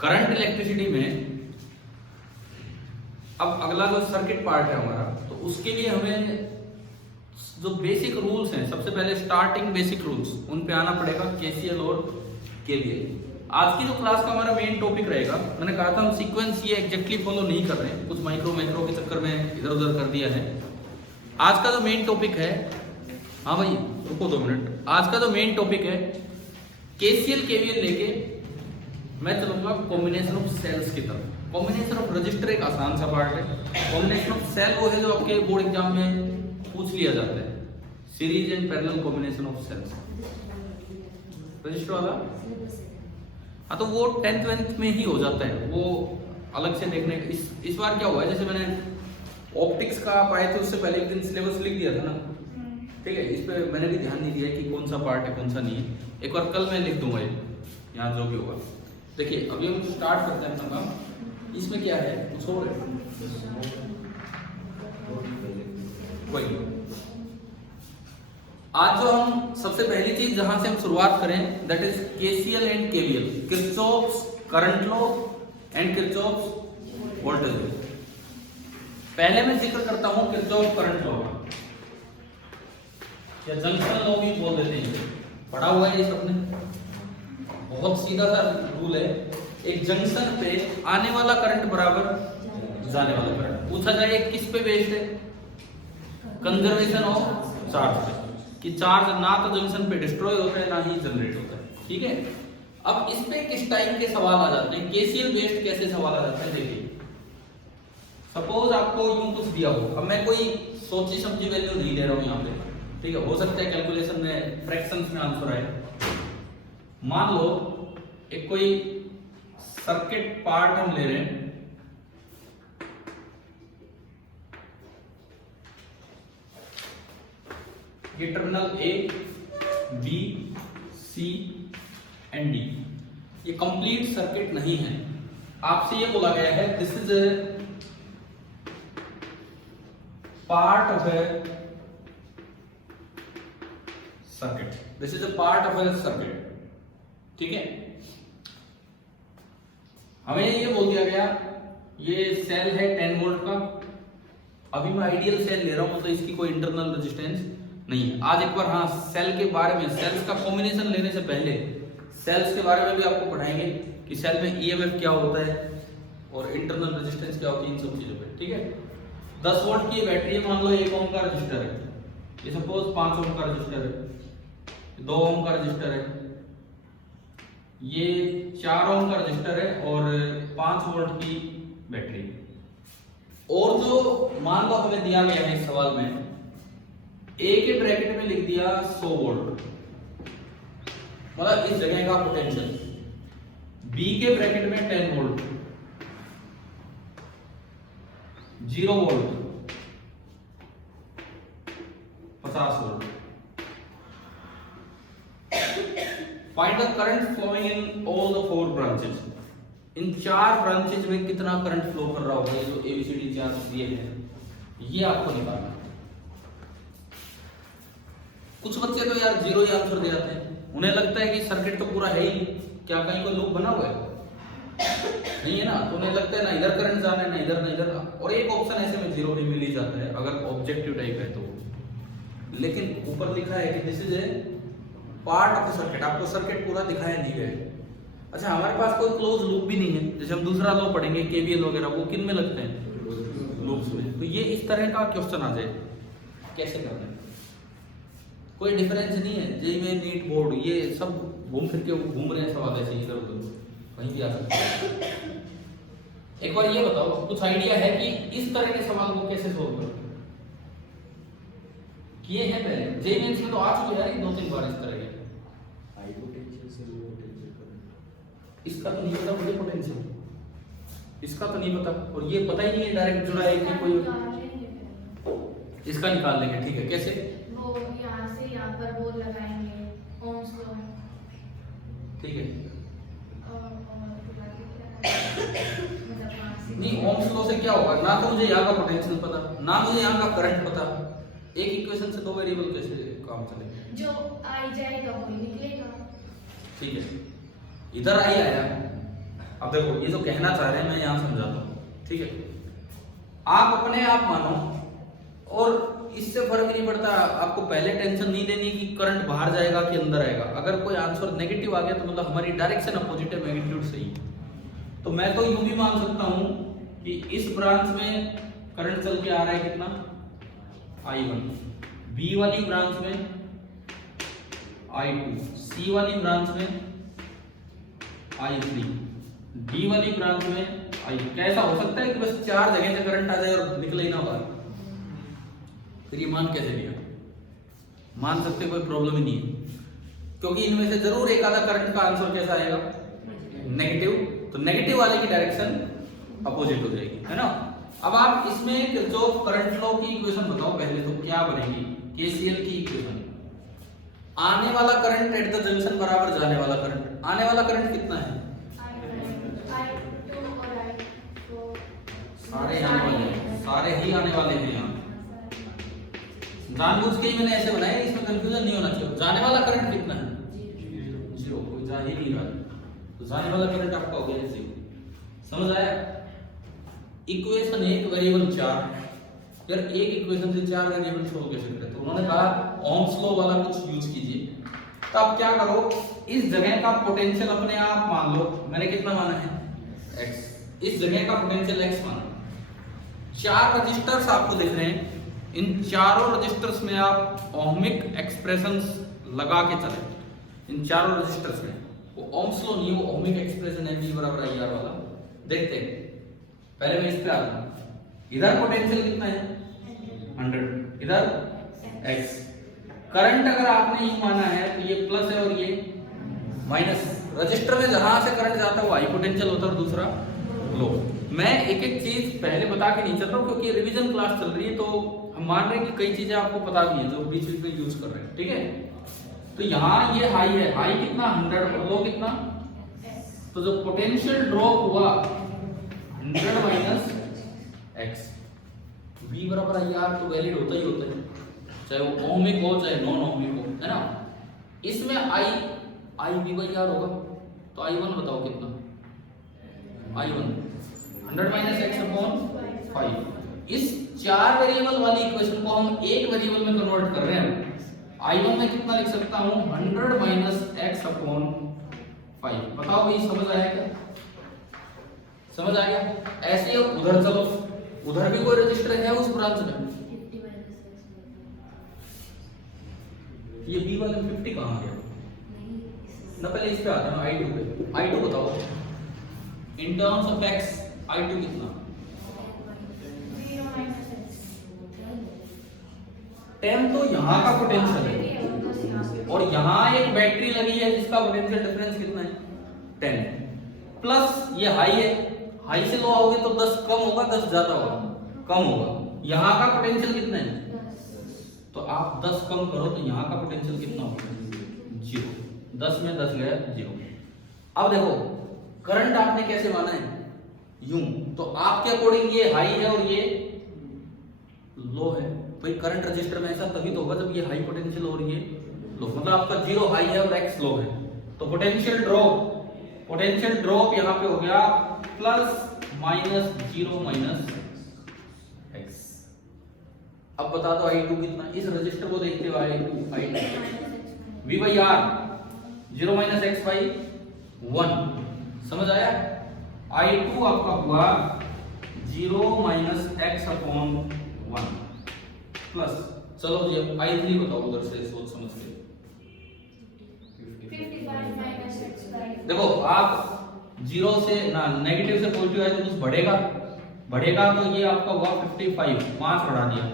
Current electricity में अब अगला जो सर्किट पार्ट है हमारा, तो उसके लिए हमें जो बेसिक रूल्स हैं, सबसे पहले स्टार्टिंग बेसिक रूल्स, उन पे आना पड़ेगा, केसीएल और केवीएल। आज की जो क्लास का हमारा मेन टॉपिक रहेगा, मैंने कहा था हम सीक्वेंस ये एग्जैक्टली फॉलो नहीं कर रहे हैं, कुछ माइक्रो के चक्कर में इधर उधर कर दिया है। आज का जो मेन टॉपिक है, हाँ भाई रुको 2 मिनट, आज का जो मेन टॉपिक है केसीएल केवीएल लेके मैं चलूंगा कॉम्बिनेशन ऑफ सेल्स की तरफ। कॉम्बिनेशन ऑफ रजिस्टर एक आसान सा पार्ट है, कॉम्बिनेशन ऑफ सेल वो है जो आपके बोर्ड एग्जाम में पूछ लिया जाता है, series and parallel combination of cells, resistor वाला। हाँ तो वो 10th 12th में ही हो जाता है, वो अलग से देखने का। इस बार क्या हुआ है, जैसे मैंने ऑप्टिक्स का आप आए थे उससे पहले एक दिन सिलेबस लिख दिया था ना, ठीक है, इस पे मैंने भी ध्यान नहीं दिया कि कौन सा पार्ट है कौन सा नहीं है। एक बार कल मैं लिख दूंगा यहाँ जो भी होगा। देखिए अभी हम स्टार्ट करते हैं अपना काम। इसमें क्या है, कुछ और है वही। आज जो हम सबसे पहली चीज जहां से हम शुरुआत करें, that is KCL and KVL, Kirchhoff's current law and Kirchhoff's voltage law. पहले मैं जिक्र करता हूं किरचॉफ करंट लॉ का, या जंक्शन लॉ भी बोल देते हैं, पढ़ा हुआ है ये सबने। बहुत सीधा सा रूल है, एक जंक्शन पे आने वाला करंट बराबर जाने वाला करंट। पूछा जाए किस पे बेस्ड है, कंजर्वेशन ऑफ चार्ज पे, कि चार्ज ना तो जंक्शन पे डिस्ट्रॉय होता है ना ही जनरेट होता है, ठीक है। अब इस पे किस टाइप के सवाल आ जाते हैं, केसीएल बेस्ड कैसे सवाल आ जाते हैं। देखिए सपोज आपको यूं कुछ दिया हो, अब मैं कोई सोची समझी वैल्यू नहीं ले रहा हूं यहाँ पे, ठीक है, हो सकता है कैलकुलेशन में फ्रैक्शंस में आंसर आए। मान लो एक कोई सर्किट पार्ट हम ले रहे हैं, ये terminal A B C and D, ये कंप्लीट सर्किट नहीं है। आपसे ये बोला गया है this is a part of a circuit, this is a part of a circuit, ठीक है। हमें ये बोल दिया गया ये सेल है 10 वोल्ट का, अभी मैं आइडियल सेल ले रहा हूं तो इसकी कोई इंटरनल रेजिस्टेंस नहीं है। आज एक बार हाँ सेल के बारे में, सेल्स का कॉम्बिनेशन लेने से पहले सेल्स के बारे में भी आपको पढ़ाएंगे कि सेल में ईएमएफ क्या होता है और इंटरनल रेजिस्टेंस क्या होती है, इन सब चीजों पे, ठीक है। 10 वोल्ट की बैटरी है, मान लो 1 ओम का रजिस्टर है, ये सपोज 5 ओम का रजिस्टर है, 2 ओम का रजिस्टर है, ये 4 ओम का रजिस्टर है और 5 वोल्ट की बैटरी। और जो मान लो हमें दिया गया है इस सवाल में, ए के ब्रैकेट में लिख दिया 100 वोल्ट, मतलब इस जगह का पोटेंशियल, बी के ब्रैकेट में 10 volt, 0 volt, 50 volt. Find the current flowing in all the 4 branches. इन 4 ब्रांचेस में कितना करंट फ्लो कर रहा होगा, ये जो एबीसीडी 4 दिए हैं, ये आपको निकालना है। कुछ बच्चे तो यार 0 ही आंसर दे जाते हैं, उन्हें लगता है कि सर्किट तो पूरा है ही, क्या कहीं कोई लूप बना हुआ है, नहीं है ना, तो उन्हें लगता है ना इधर करंट जाना है ना इधर ना इधर, और एक ऑप्शन ऐसे में 0 भी मिल ही जाता है अगर ऑब्जेक्टिव टाइप है तो। लेकिन ऊपर लिखा है कि this is a part of the circuit, आपको सर्किट पूरा दिखाया नहीं गया। अच्छा हमारे पास कोई क्लोज लूप भी नहीं है, जैसे हम दूसरा लॉ पढ़ेंगे केवीएल वगैरह, वो किन में लगते हैं, लूप्स में। तो ये इस तरह का क्वेश्चन आ जाए, कैसे करना है, कोई डिफरेंस नहीं है। जेईई में नीट बोर्ड ये सब घूम फिर के घूम रहे हैं सवाल ऐसे इधर उधर, कहीं भी आ सकते हैं। एक बार ये बताओ, कुछ आइडिया है कि इस तरह के सवाल को कैसे सोल्व करोगे? किए हैं पहले, जेईई मेंस में तो आ चुके यार 2-3 बार इस तरह के। हाई पोटेंशियल से लो पोटेंशियल करंट, इसका तो नहीं पता मुझे पोटेंशियल, इसका तो नहीं पता, और ये पता ही नहीं है डायरेक्ट जुड़ा है कि कोई, इसका निकाल लेंगे, ठीक है। कैसे, वो यहाँ से यहाँ पर वो लगाएंगे ओम्स लॉ, ठीक है। मतलब नहीं ओम्स लॉ से क्या होगा, ना तो मुझे यहाँ का पोटेंशियल पता, ना मुझे यहाँ का करंट पता, एक इक्वेशन से 2 वेरिएबल कैसे काम चलेगा? जो आई जाएगा वही निकलेगा, ठीक है। इधर आई आया, अब देखो ये जो कहना चाह रहे हैं मैं यहाँ समझाता हूँ, ठीक है। आप अपने आप मानो और इससे फर्क नहीं पड़ता, आपको पहले टेंशन नहीं लेनी कि करंट बाहर जाएगा कि अंदर आएगा। अगर कोई आंसर नेगेटिव आ गया तो मतलब हमारी डायरेक्शन अपोजिट है, मैग्नीट्यूड सही। तो मैं तो यूं भी मान सकता हूं कि इस ब्रांच में करंट चल के आ रहा है कितना, I1, बी वाली ब्रांच में I2, सी वाली ब्रांच में I3, डी वाली ब्रांच में I। कैसा हो सकता है कि बस 4 जगह से करंट आ जाए और निकले ही ना बाहर? फिर ये मान कैसे लिया? मान सकते कोई प्रॉब्लम ही नहीं है, क्योंकि इनमें से जरूर एक आधा करंट का आंसर कैसा आएगा, नेगेटिव। तो नेगेटिव वाले की डायरेक्शन अपोजिट हो जाएगी, है ना। अब आप इसमें किरचॉफ करंट लॉ की इक्वेशन बताओ पहले तो क्या बनेगी, केसीएल की इक्वेशन। आने वाला करंट एट द जंक्शन बराबर जाने वाला करंट। आने वाला करंट कितना है? सारे आने वाले हैं, सारे ही आने वाले हैं यहाँ। जानबूझ के ही मैंने ऐसे बनाया, इसमें कंफ्यूजन नहीं होना चाहिए। जाने वाला करंट कितना है? 0, कोई जा ही नहीं रहा है, तो जाने वाला करंट आपका हो गया 0। समझ आया? Equation 1 variable 4। यार एक इक्वेशन से 4 वेरिएबल सोल्व कैसे करें? तो उन्होंने कहा ओम्स लॉ वाला कुछ यूज कीजिए। तो आप क्या करो, इस जगह का पोटेंशियल अपने आप मान लो, मैंने कितना माना है, x। इस जगह का पोटेंशियल x माना। 4 रजिस्टर्स आपको दिख रहे हैं, इन चारों रजिस्टर्स में आप ओहमिक एक्सप्रेशंस लगा के चले। इन चारों रजिस्टर्स में वो ओम्स लॉ नहीं, वो ओहमिक एक्सप्रेशन है, V बराबर IR वाला। देखते हैं, पहले मैं इस पे आता हूं। इधर पोटेंशियल कितना है, 100, इधर x। करंट अगर आपने ये माना है तो ये प्लस है और ये माइनस। रजिस्टर में जहां से करंट जाता है वो हाई पोटेंशियल होता है और दूसरा लो। मैं एक एक चीज पहले बता के नहीं चल रहा हूं, क्योंकि रिवीजन क्लास चल रही है, तो हम मान रहे हैं कि कई चीजें आपको पता भी है जो बीच बीच में यूज कर रहे हैं, ठीक है। तो यहाँ ये हाई है, हाई कितना 100 और लो कितना, तो जो पोटेंशियल ड्रॉप हुआ 100 माइनस x। V बराबर IR तो वैलिड होता ही होता है, चाहे वो ओमिक हो चाहे नॉन ओमिक हो, है ना। इसमें I V/R होगा, तो I1 बताओ कितना, I1 100 माइनस x अपॉन 5। इस 4 वेरिएबल वाली इक्वेशन को हम एक वेरिएबल में कन्वर्ट कर रहे हैं। I1 में कितना लिख सकता हूं, 100 माइनस x अपॉन 5। बताओ भाई समझ आया क्या? समझ आ गया? ऐसे ही उधर चलो, उधर भी कोई रजिस्टर है उस ब्रांच में, ये B वाले 50 कहां आ गया ना। पहले इस पे आते हैं I2 पे। I2 बताओ in terms of x, I2 कितना, 10। तो यहाँ का पोटेंशियल है और यहाँ एक बैटरी लगी है जिसका पोटेंशियल डिफरेंस कितना है, 10 प्लस ये हाई है। हाई से लो आओगे तो 10 कम होगा, 10 ज्यादा होगा, कम होगा। यहाँ का पोटेंशियल कितना है, तो आप 10 कम करो तो यहाँ का पोटेंशियल कितना होगा, 0। 10 में 10 गया 0। अब देखो करंट आपने कैसे माना है, यूं। तो आपके अकॉर्डिंग ये हाई है और ये लो है। भाई करंट रजिस्टर में ऐसा तभी तो होगा जब ये हाई पोटेंशियल और ये लो, मतलब आपका 0 हाई है और x लो है। तो पोटेंशियल ड्रॉप यहाँ पे हो गया प्लस माइनस 0 माइनस x। अब बता दो I2 कितना, इस रजिस्टर को देखते हुए I2 V/R 0 minus x by 1। समझ आया? I2 आपका हुआ 0 माइनस x अपॉन 1 प्लस, चलो जी I3 बताओ उधर से सोच समझ के। 55 माइनस x बाई, देखो आप 0 से ना नेगेटिव से पॉजिटिव है तो कुछ बढ़ेगा तो ये आपका हुआ 55, 5 बढ़ा दिया।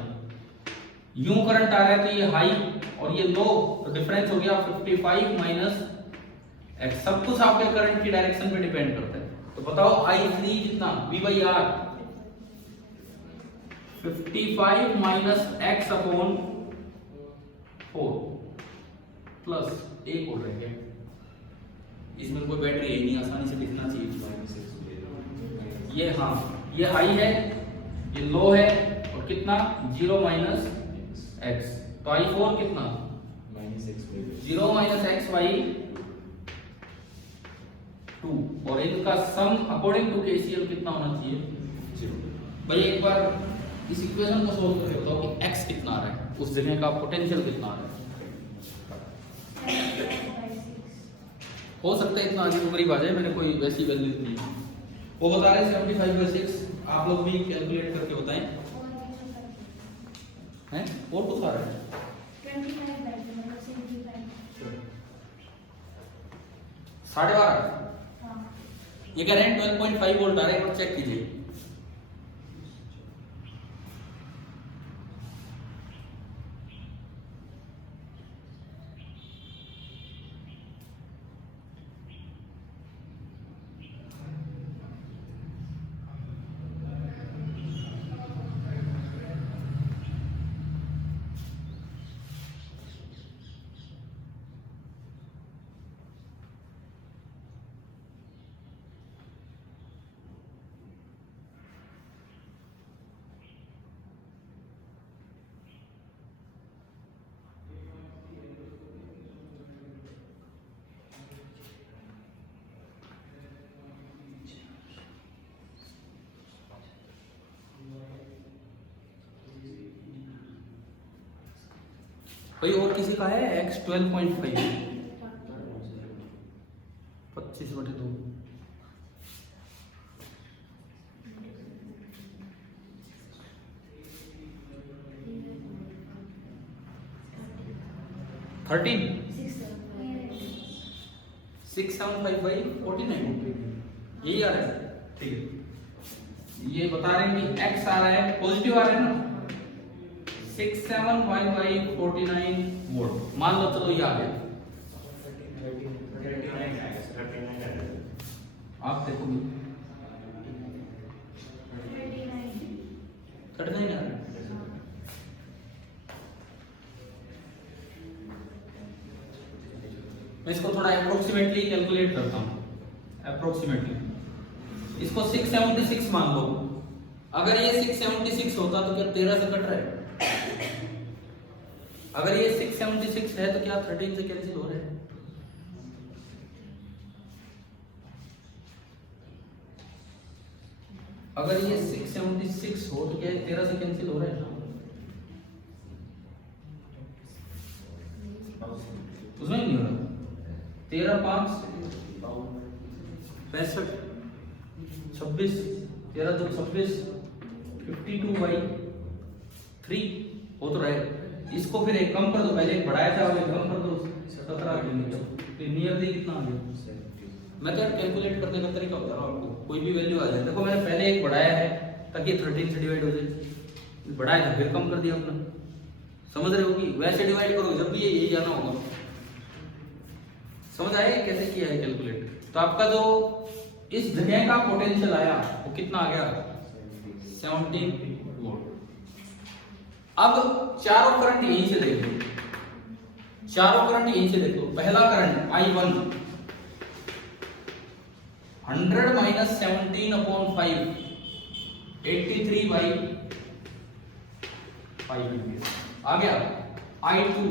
यूं करंट आ रहा है तो ये हाई और ये लो, तो डिफरेंस हो गया 55 माइनस x। सब कुछ आपके करंट की डायरेक्शन पे डिपेंड करता है। तो बताओ I3 कितना, V/R 55 minus x upon 4 plus एक और रह गया, इसमें कोई बैटरी है नहीं, आसानी से लिखना चाहिए। ये हाँ, ये हाई है, ये लो है, और कितना 0 माइनस x। तो I4 कितना, 0 माइनस x बाई 2 और इनका सम अकॉर्डिंग टू केसीएल कितना होना चाहिए 0। भाई एक बार इस इक्वेशन को सोल्व करके बताओ कि x कितना आ रहा है, उस जगह का पोटेंशियल कितना आ रहा है। हो सकता है इतना आगे करीब आ जाए, मैंने कोई वैसी वैल्यू दी है। वो बता रहे 75/6, आप लोग भी कैलकुलेट करके बताएं हैं। और कुछ आ रहा है 12.5, ये कह रहे हैं 12.5 वोल्ट आ रहा है, एक बार चेक कीजिए। भाई और किसी का है x 12.5 25/2 13 675/49 यही आ रहा है। ठीक है, ये बता रहे हैं कि x आ रहा है पॉजिटिव आ रहा है ना 675/49 वोल्ट, मान लो चलो ये आ गया। आप देखो 39 आ रहा है। मैं इसको थोड़ा अप्रोक्सीमेटली कैलकुलेट करता हूँ। अप्रोक्सीमेटली इसको 676 मान लो। अगर ये 676 होता तो क्या 13 से कट रहा है? अगर ये 676 है तो क्या 13 से कैंसिल हो रहे हैं? अगर ये 676 हो तो क्या 13 से कैंसिल हो रहे हैं? उसमें नहीं हो रहा। 13 5 65 26 13 2 26 52/3 हो तो रहे। इसको फिर एक कम कर दो, पहले एक बढ़ाया था अब एक कम कर दो 17 नियरली कितना आ गया। मैं तो कैलकुलेट करने का तरीका बता रहा हूँ आपको, कोई भी वैल्यू आ जाए। देखो मैंने पहले एक बढ़ाया है ताकि 13 से डिवाइड हो जाए, बढ़ाया था फिर कम कर दिया अपना। समझ रहे हो कि वैसे डिवाइड करोगे जब भी ये यही आना होगा। समझ आया कैसे किया है कैलकुलेट? तो आपका जो इस जगह का पोटेंशियल आया वो कितना आ गया 17 वोल्ट। अब चारों करंट यहीं से देख लो, चारों करंट यहीं से देख लो। पहला करंट I1 100 - 17/5 83/5 आ गया। I2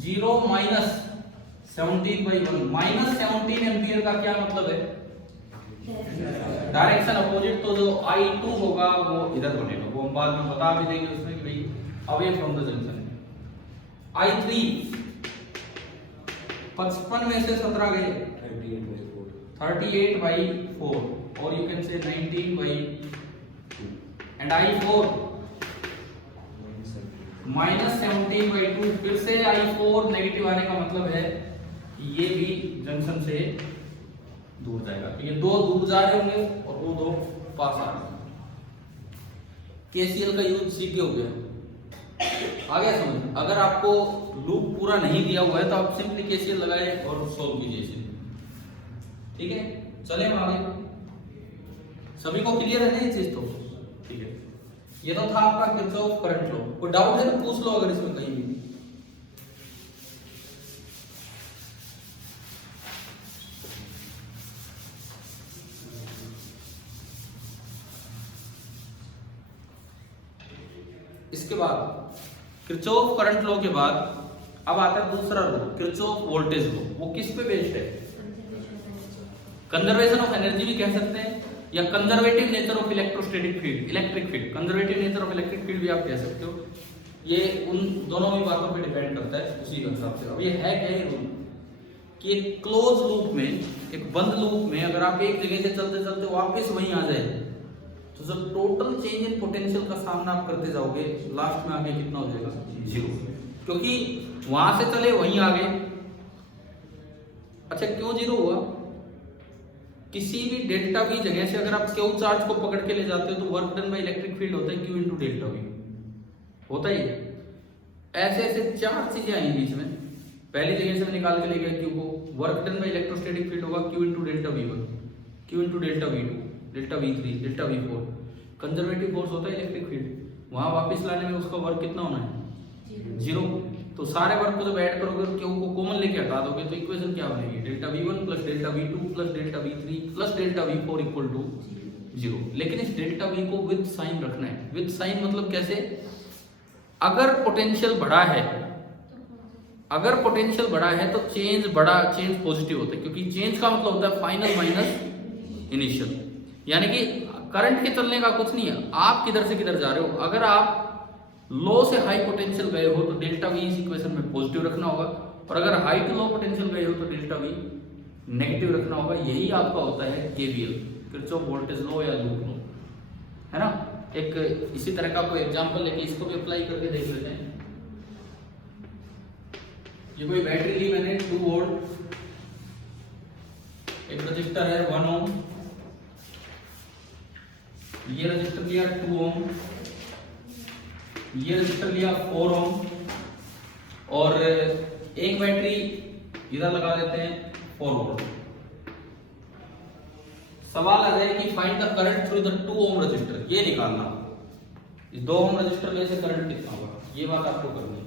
0 - 17/1 -17 एम्पियर का क्या मतलब है? Direction opposite. तो जो I2 होगा वो इधर बनेगा, वो हम बाद में बता भी देंगे उसमें कि भाई away from the junction. I3 55 में से 17 गए 38/4 और you can say 19/2 and I4 -17/2। फिर से I4 नेगेटिव आने का मतलब है ये भी जंक्शन से दूर जाएगा। तो ये दो दूर जा रहे होंगे और वो दो पास आ रहे होंगे। केसीएल का यूज सीखे हो गया, आ गया समझ। अगर आपको लूप पूरा नहीं दिया हुआ है तो आप सिंपली केसीएल लगाए और सॉल्व कीजिए इसे। ठीक है, चले हम आगे। सभी को क्लियर है ना ये चीज? तो ठीक है, ये तो था आपका किरचॉफ करंट लॉ। कोई डाउट है तो पूछ लो अगर इसमें कहीं भी। इसके बाद किरचॉफ करंट लॉ के बाद अब आता है दूसरा लॉ, किरचॉफ वोल्टेज लॉ। वो किस पे बेस्ड है? कंजर्वेशन ऑफ एनर्जी भी कह सकते हैं, या conservative nature of electrostatic field, electric field, conservative nature of electric field भी आप कह सकते हो। ये उन दोनों ही बातों पे डिपेंड करता है उसी के हिसाब से। अब ये है क्या ये रूल कि एक क्लोज लूप में, एक बंद लूप में अगर आप एक जगह से चलते चलते वापस वहीं आ जाए तो जब टोटल चेंज इन पोटेंशियल का सामना आप करते जाओगे लास्ट में आगे कितना हो जाएगा, जीरो, क्योंकि वहां से चले वहीं आ गए। अच्छा क्यों जीरो हुआ? किसी भी डेल्टा वी जगह से अगर आप क्यू चार्ज को पकड़ के ले जाते हो तो work done by electric field होता है क्यू इंटू डेल्टा वी, होता ही है। ऐसे ऐसे चार चीजें आई बीच में, पहली जगह से मैं निकाल के ले गया क्यू को, work done by electrostatic field होगा Q into delta V one, Q into delta V two, delta V three, delta V four. Conservative force होता है इलेक्ट्रिक फील्ड, वहां वापस लाने में उसका वर्क कितना होना है, जीरो। तो सारे वर्क को जब ऐड करोगे क्यू को कॉमन लेके हटा दोगे तो इक्वेशन क्या बनेगी, delta V one plus delta V two plus delta V three plus delta V four equal to zero. लेकिन इस डेल्टा वी को विद साइन रखना है। विद साइन मतलब कैसे? अगर पोटेंशियल बढ़ा है, अगर पोटेंशियल बढ़ा है तो चेंज पॉजिटिव होता है, क्योंकि चेंज का मतलब होता है फाइनल माइनस इनिशियल। यानी कि करंट के चलने का कुछ नहीं है, आप किधर से किधर जा रहे हो। अगर आप लो से हाई पोटेंशियल गए हो तो डेल्टा वी इस इक्वेशन में पॉजिटिव रखना होगा, और अगर हाई टू लो पोटेंशियल गए हो तो डेल्टा वी नेगेटिव रखना होगा। यही आपका होता है केवीएल, किरचॉफ वोल्टेज लॉ या लूप लॉ, है ना। एक इसी तरह का कोई एग्जांपल लेके इसको भी अप्लाई करके देख लेते हैं। ये कोई बैटरी ली मैंने 2 वोल्ट, एक रजिस्टर है 1 ओम, ये रजिस्टर लिया 2 ओम, ये रजिस्टर लिया 4 ओम, और एक बैटरी इधर लगा देते हैं 4 वोल्ट। सवाल आ जाए कि find the current through the 2 ohm resistor, ये निकालना। इस 2 ओम रजिस्टर में से करंट कितना होगा, ये बात आपको करनी है।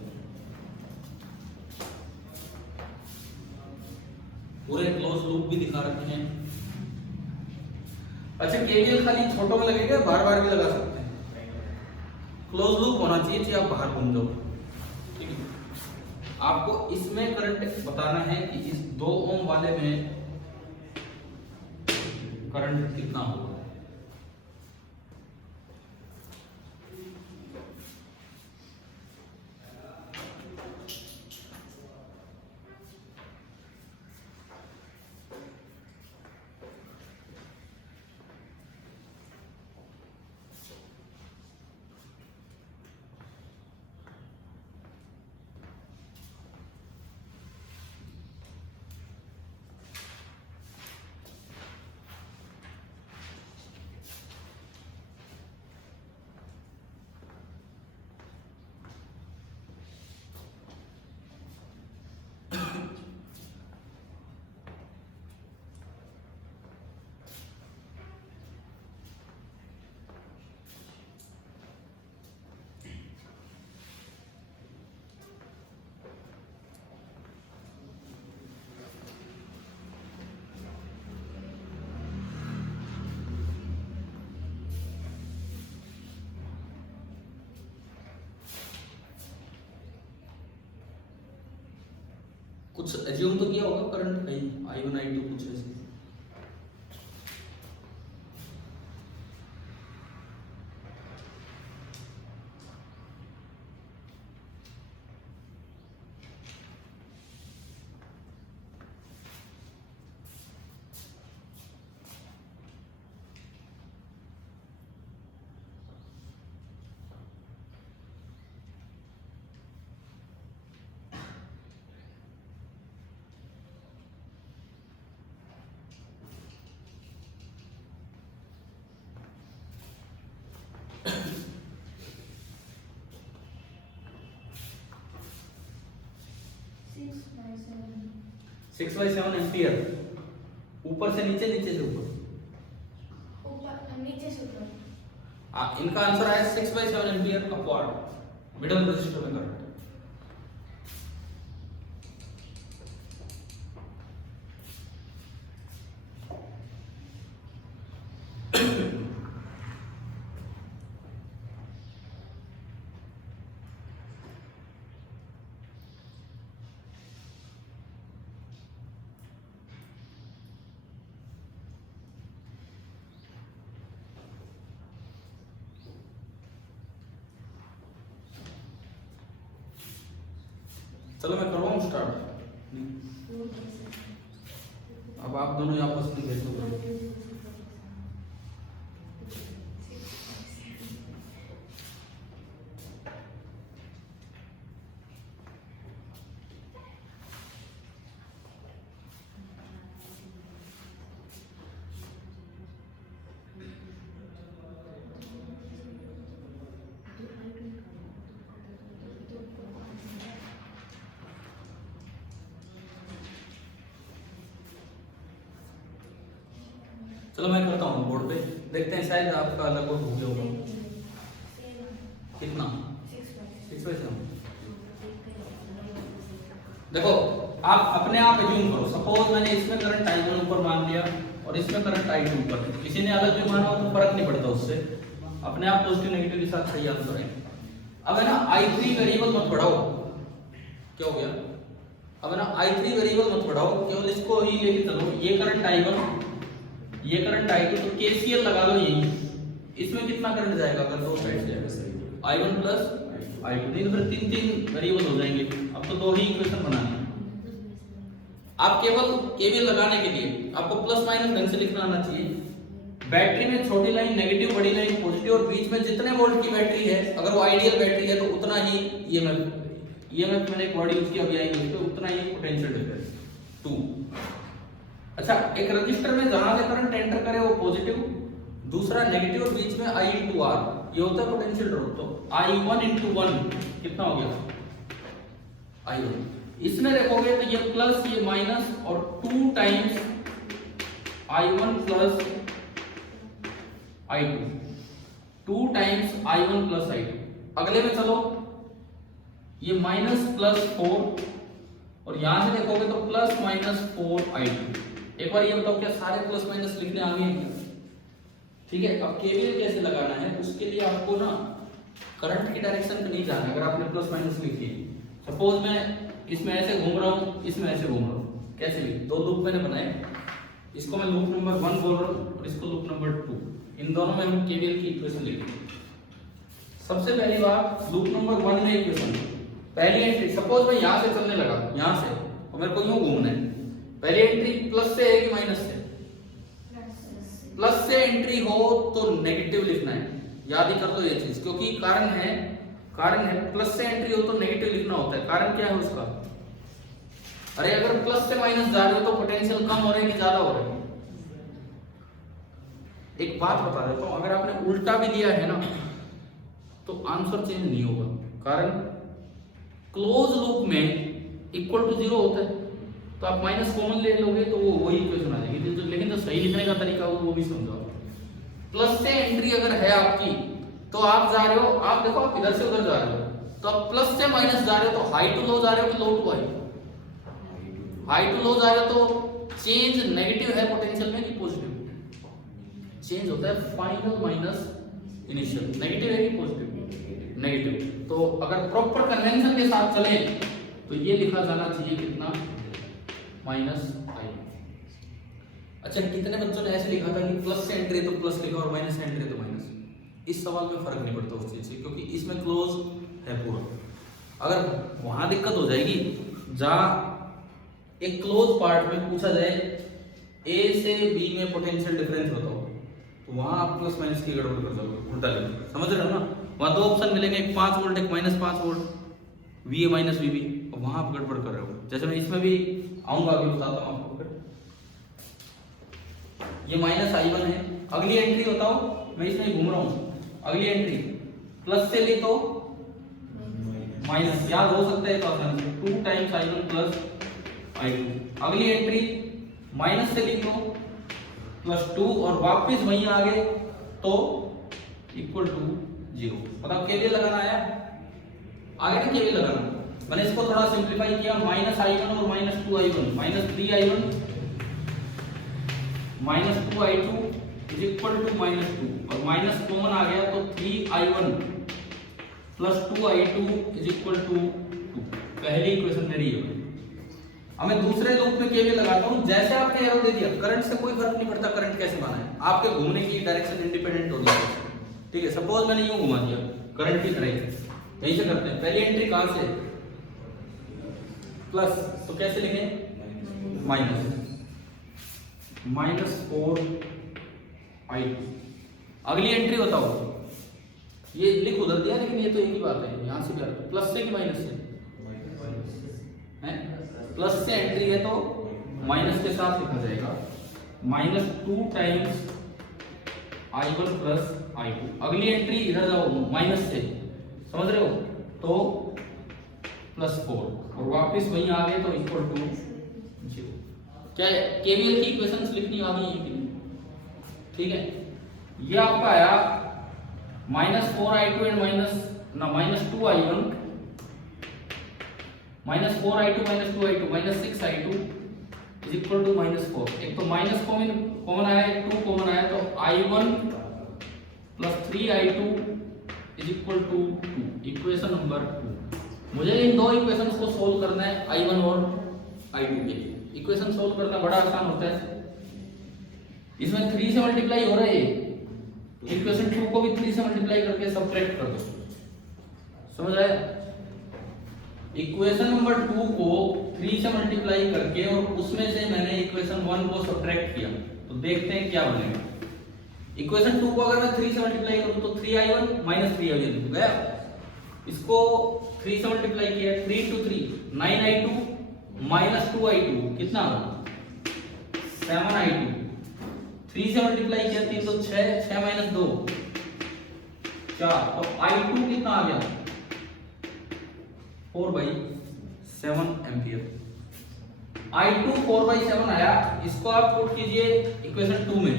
पूरे क्लोज लूप भी दिखा रखे हैं। अच्छा केवीएल खाली छोटों में लगेगा, बार बार भी लगा सकते हैं। क्लोज लूप होना चाहिए, चाहे आप बाहर घूम जाओ, ठीक है। आपको इसमें करंट बताना है कि इस 2 ओम वाले में करंट कितना होगा। कुछ एज्यूम तो किया होगा करंट कहीं I1 I2 कुछ ऐसे। सिक्स बाई सेवन एम्पियर, ऊपर से नीचे, नीचे से ऊपर, ऊपर नीचे से ऊपर। इनका आंसर है 6/7 एम्पियर अपवर्ड मिडल रजिस्टर में करंट। चलो मैं करवाऊँ स्टार्ट। अब आप दोनों आपस में भेज दो। चलो मैं करता हूँ बोर्ड पे, देखते हैं शायद आपका लगभग हो गया होगा। कितना 6 देखो आप अपने आप एज्यूम करो, सपोज मैंने इसमें करंट I1 ऊपर मान लिया और इसमें करंट I2 ऊपर, किसी ने अलग भी माना हो तो फर्क नहीं पड़ता उससे, अपने आप पॉजिटिव नेगेटिव के साथ सही आंसर है। अब है ना I3 वेरिएबल मत बढ़ाओ, क्या हो गया? अब है ना I3 वेरिएबल मत बढ़ाओ, केवल इसको ही लेके चलो। ये करंट I1, ये करंट I2, तो KCL लगा लो यही। इसमें कितना करंट जाएगा अगर दो साइड से? I1 प्लस I2, नहीं तो फिर तीन वेरिएबल हो जाएंगे। अब तो दो ही इक्वेशन बनानी है। आप केवल KVL लगाने के लिए आपको प्लस माइनस ढंग से लिखना आना चाहिए। बैटरी में छोटी लाइन नेगेटिव, बड़ी लाइन पॉजिटिव, और बीच में जितने वोल्ट की बैटरी है, अगर वो आइडियल बैटरी है तो उतना ही EMF मैंने एक वर्ड यूज किया अभी आएंगे, उतना ही पोटेंशियल डिफरेंस 2। अच्छा, एक रजिस्टर में जहां से करंट एंटर करे वो पॉजिटिव, दूसरा नेगेटिव, और बीच में I into R, ये होता है पोटेंशियल ड्रॉप। तो I1 into 1 कितना हो गया? I1। इसमें देखोगे तो ये प्लस ये माइनस और 2 times I1 plus I2, 2 times I1 plus I2। अगले में चलो, ये माइनस प्लस 4 और यहां से देखोगे तो प्लस माइनस 4 I2। एक बार ये बताओ क्या सारे प्लस माइनस लिखने आ गए? ठीक है। अब केवीएल कैसे लगाना है उसके लिए आपको ना करंट की डायरेक्शन पे नहीं जाना। अगर आपने प्लस माइनस लिखी है, सपोज मैं इसमें ऐसे घूम रहा हूँ, इसमें ऐसे घूम रहा हूँ, कैसे भी दो लूप मैंने बनाए, इसको मैं लूप नंबर 1 बोल रहा हूँ और इसको लूप नंबर 2, इन दोनों में हम केवीएल की इक्वेशन लिखेंगे। सबसे पहली बात, लूप नंबर 1 में इक्वेशन पहली एंट्री, सपोज मैं यहां से चलने लगा, यहां से, और मेरे को यूं घूमना है, पहली एंट्री प्लस से है कि माइनस से? प्लस से एंट्री हो तो नेगेटिव लिखना है, याद ही कर लो ये चीज, क्योंकि कारण है प्लस से एंट्री हो तो नेगेटिव लिखना होता है। कारण क्या है उसका? अरे अगर प्लस से माइनस जा रहे हो तो पोटेंशियल कम हो रहा है कि ज्यादा हो रहा है? एक बात बता देता हूं, अगर आपने उल्टा भी दिया है ना तो आंसर चेंज नहीं होगा। कारण क्लोज लूप में इक्वल टू 0 होता है, तो आप माइनस कॉमन ले लोगे तो वो वही इक्वेशन आ जाएगी। लेकिन जो सही लिखने का तरीका हो वो भी समझो। प्लस से एंट्री अगर है आपकी तो आप जा रहे हो, आप देखो आप इधर से उधर जा रहे हो, तो आप प्लस से माइनस जा रहे हो तो हाई टू लो जा रहे हो कि लो to high? High to low जा रहे हो तो चेंज नेगेटिव है पोटेंशियल में कि पॉजिटिव? चेंज होता है फाइनल माइनस इनिशियल। नेगेटिव है कि पॉजिटिव? नेगेटिव। तो अगर प्रॉपर कन्वेंशन के साथ चले तो ये लिखा जाना चाहिए कितना? माइनस आई। अच्छा, कितने बच्चों ने ऐसे लिखा था कि प्लस से एंट्री तो प्लस लिखा और माइनस से एंट्री तो माइनस? इस सवाल में फर्क नहीं पड़ता उस चीज से, क्योंकि इसमें क्लोज है पूरा। अगर वहां दिक्कत हो जाएगी जहां एक क्लोज पार्ट में पूछा जाए ए से बी में पोटेंशियल डिफरेंस बताओ, तो वहां आप प्लस माइनस की गड़बड़ कर दोगे, उल्टा लेंगे। समझ रहे हो ना? वहां दो ऑप्शन मिलेंगे, एक 5 वोल्ट एक minus 5 volt, V minus V, और वहां आप गड़बड़ कर रहे हो। जैसे मैं इसमें भी आऊंगा, अभी बताता हूं आपको। ये माइनस I1 है, अगली एंट्री बताओ, मैं इसमें घूम रहा हूं, अगली एंट्री प्लस से ली तो माइनस, याद हो सकता है तो आसान से 2 टाइम्स I1 प्लस I2। अगली एंट्री माइनस से ली तो प्लस 2, और वापस वहीं आ गए तो इक्वल टू 0। बताओ केवीएल लगाना आया? आगे ना केवीएल लगाना। मैंने इसको थोड़ा सिंप्लीफाई किया, माइनस I1 और minus 2I1, minus 3I1 minus 2I2 is equal to minus 2, और माइनस कॉमन आ गया तो 3I1 plus 2I2 is equal to 2। पहली इक्वेशन मेरी है। अब मैं दूसरे लूप में केवीएल लगाता हूं। जैसे आपने एरो दे दिया, करंट से कोई फर्क नहीं पड़ता करंट कैसे माना है, आपके घूमने की डायरेक्शन इंडिपेंडेंट होगी। ठीक है, सपोज मैंने यूं घुमा दिया करंट की तरह, यहीं से करते हैं। पहली एंट्री कहां से? प्लस, तो कैसे लिखें? -4i2। अगली एंट्री बताओ। ये लिख उधर दिया लेकिन ये तो एक ही बात है, यहां से क्या प्लस से कि माइनस से है? प्लस से एंट्री है तो माइनस के साथ लिखा जाएगा, -2 टाइम्स i1 प्लस i2। अगली एंट्री इधर जाओ माइनस से, समझ रहे हो? तो +4 और वापस वहीं आ गए तो इक्वल टू 0। क्या केवीएल की इक्वेशंस लिखनी आ गई है कि नहीं? ठीक है, ये आपका आया -4i2 and -2i1 -4i2 -2i2 -6i2 is equal to -4। एक तो माइनस कॉमन आया, एक 2 कॉमन आया, तो i1 plus 3i2 is equal to 2। Equation number 2। मुझे इन दो इक्वेशंस को सोल्व करना है i1 और i2 के लिए। इक्वेशन सोल्व करना बड़ा आसान होता है, इसमें 3 से मल्टीप्लाई हो रहा है, इक्वेशन 2 को भी 3 से मल्टीप्लाई करके सब्ट्रैक्ट कर दो, समझ आया? इक्वेशन नंबर 2 को 3 से मल्टीप्लाई करके और उसमें से मैंने इक्वेशन 1 को सब्ट्रैक्ट किया, तो देखते हैं क्या बनेगा। इक्वेशन 2 को अगर मैं 3 से मल्टीप्लाई करूं तो 3i1 -3i1 गया, इसको 3 से मल्टीप्लाई किया, 3 × 3 9i2 -2i2 कितना? 7i2। 3 से मल्टीप्लाई किया 3 तो 6 -2 4, तो i2 कितना आ गया? 4/7 एम्पियर। i2 4/7 आया, इसको आप पुट कीजिए इक्वेशन 2 में।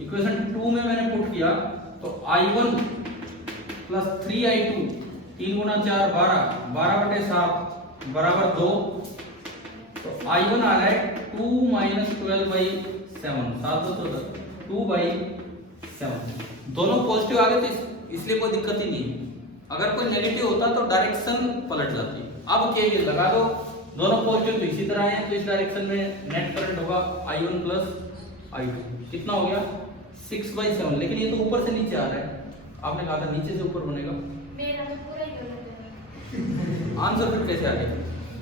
इक्वेशन 2 में मैंने पुट किया तो i1 प्लस 3i2 3 × 4 12 12/7 बराबर 2, तो i1 आ रहा है 2 - 12/7 2/7। दोनों पॉजिटिव आ गए थे इसलिए कोई दिक्कत ही नहीं। अगर कोई नेगेटिव होता तो डायरेक्शन पलट जाती। अब केवीएल लगा दो, दोनों पॉजिटिव तो इसी तरह हैं, तो इस डायरेक्शन में नेट करंट होगा i1 प्लस i2। कितना हो गया? 6/7। लेकिन ये तो ऊपर से नीचे आ रहा है, आपने कहा था नीचे से ऊपर बनेगा। मेरा तो पूरा ही गलत है। आंसर फिर कैसे आ गया?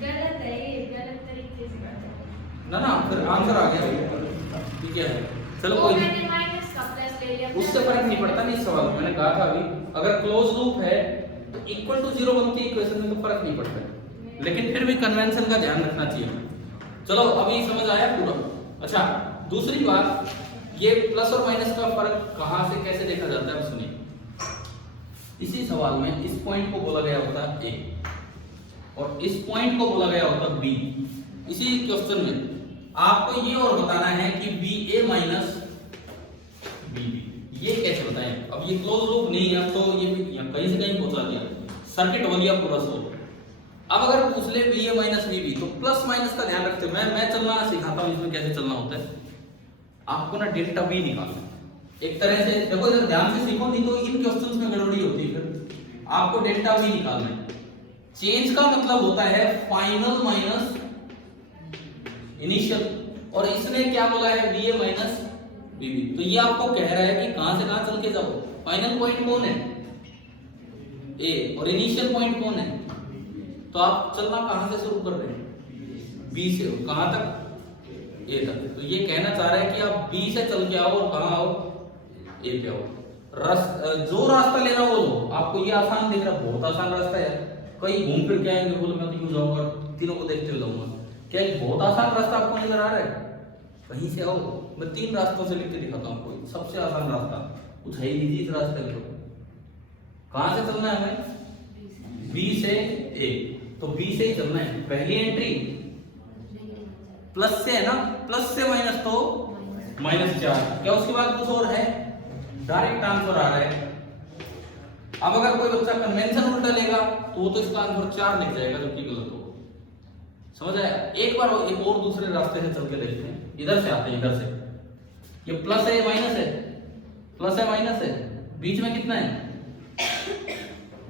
गलत है ये, गलत तरीके से ना फिर आंसर आ गया, ठीक है। चलो कोई मैंने माइनस का प्लस ले लिया, उससे फर्क नहीं पड़ता। नहीं, इस सवाल में मैंने कहा था अभी अगर क्लोज लूप है तो इक्वल टू 0 बनती है इक्वेशन में, तो फर्क नहीं पड़ता है, लेकिन फिर भी कन्वेंशन का ध्यान रखना चाहिए। चलो अभी समझ आया पूरा। अच्छा, दूसरी बात, ये प्लस और माइनस का फर्क कहां से कैसे देखा जाता है, सुनिए। इसी सवाल में इस पॉइंट को बोला गया होता है A और इस पॉइंट को बोला गया होता है B। इसी क्वेश्चन में आपको ये और बताना है कि BA माइनस BB, ये कैसे बताएं? अब ये क्लोज लूप नहीं है, अब तो ये कहीं से कहीं पहुंचा दिया, सर्किट हो गया पूरा सोल्व। अब अगर पूछ ले BA माइनस BB तो प्लस माइनस का ध्यान रखते, मैं चलना सिखाता हूं इसमें कैसे चलना होता है। आपको ना डेल्टा B निकालना एक तरह से, देखो इधर ध्यान से सीखो, नहीं तो इन क्वेश्चंस में गड़बड़ी होती है। फिर आपको डेल्टा B निकालना है। चेंज का मतलब होता है फाइनल माइनस इनिशियल, और इसने क्या बोला है BA माइनस BB, तो ये आपको कह रहा है कि कहां से कहां चल के जाओ। फाइनल पॉइंट कौन है? A, और इनिशियल पॉइंट कौन है? तो आप चलना कहां से शुरू कर रहे हैं? B से, कहां तक? A तक। तो ये कहना चाह रहा है कि आप B से चल के आओ और कहां आओ? A पे आओ। जो रास्ता लेना वो लो। आपको ये आसान दिख रहा है, बहुत आसान रास्ता है, कहीं घूम फिर के आएंगे, बोलो मैं तो यूं जाऊंगा, तीनों को देखते हुए जाऊंगा। क्या ये बहुत आसान रास्ता आपको नजर आ रहा है? कहीं से आओ, मैं 3 रास्तों से लिख के दिखाता हूँ। कोई सबसे आसान रास्ता उठाई लीजिए, इस रास्ते में कहां से चलना है हमें? B से A, तो B से ही चलना है। पहली एंट्री प्लस से है ना, प्लस से माइनस तो -4। क्या उसके बाद कुछ और है? डायरेक्ट आंसर आ रहा है। अब अगर कोई बच्चा कन्वेंशन उल्टा लेगा तो वो तो इसका आंसर 4 लिख जाएगा, जो कि गलत होगा। समझ आया? एक बार एक और दूसरे रास्ते से चल के देखते हैं। इधर से आते हैं, इधर से। ये प्लस है, माइनस है, प्लस है, माइनस है, बीच में कितना है?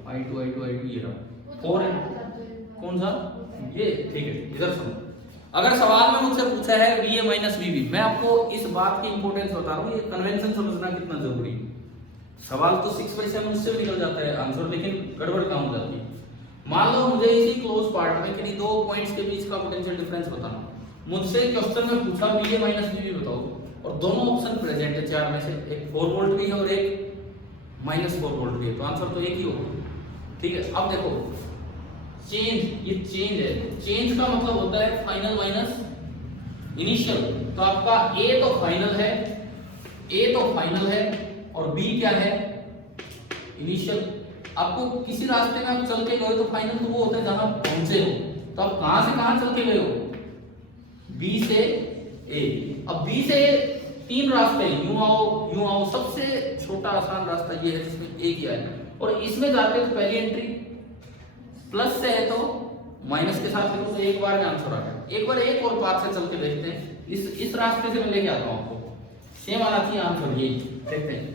i2 ये रहा 4 है। कौन सा? ये, ठीक है। इधर सुनो, अगर सवाल में मुझसे पूछा है BA माइनस BB, मैं आपको इस बात की इंपॉर्टेंस बता रहा हूँ, ये कन्वेंशन समझना कितना जरूरी है। सवाल तो 6/7 उससे भी निकल जाता है आंसर, लेकिन गड़बड़ काम हो जाती है। मान लो मुझे इसी क्लोज पार्ट में किन्हीं दो पॉइंट्स के बीच का पोटेंशियल डिफरेंस बताना, मुझसे क्वेश्चन में पूछा VA माइनस VB बताओ, और दोनों ऑप्शन प्रेजेंट है चार में से, एक 4 वोल्ट भी है और एक -4 वोल्ट भी है, तो आंसर तो एक ही होगा। ठीक है, अब देखो चेंज, ये चेंज है, चेंज का मतलब होता है फाइनल माइनस इनिशियल, तो आपका A तो फाइनल है, A तो फाइनल है और B क्या है, इनिशियल। आपको किसी रास्ते में आप चल के गए तो फाइनल तो वो होता है जहां आप पहुंचे हो, तो आप कहां से कहां चल के गए हो, B से A। अब B से तीन रास्ते हैं, यूं आओ, सबसे छोटा आसान रास्ता ये है जिसमें A किया है, और इसमें जाते तो पहली एंट्री प्लस से है तो माइनस के साथ करो तो एक बार में आंसर आ गया। एक बार एक और पाथ से चल के देखते हैं, इस रास्ते से मैं लेके आता हूं आपको, सेम आना चाहिए आंसर, ये देखते हैं।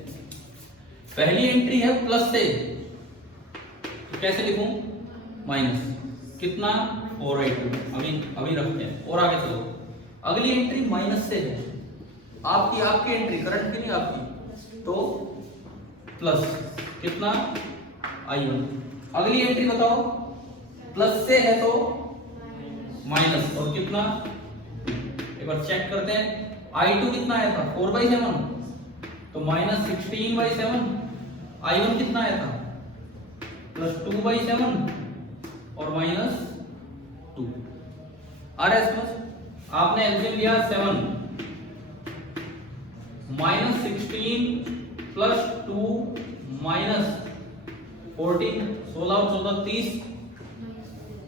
पहली एंट्री है प्लस से, तो कैसे लिखूं, माइनस कितना 4i2, अभी रखते हैं और आगे चलो। अगली एंट्री माइनस से है, आपकी एंट्री करंट की नहीं आपकी, तो प्लस कितना i1। अगली एंट्री बताओ, प्लस से है तो माइनस और कितना, एक बार चेक करते हैं, i2 कितना आया था 4/7, तो -16/7, i1 कितना आया था +2/7 और -2। आ रहा है समझ, आपने एलसीएम लिया 7, -16 + 2 -14, 16 और 14 30,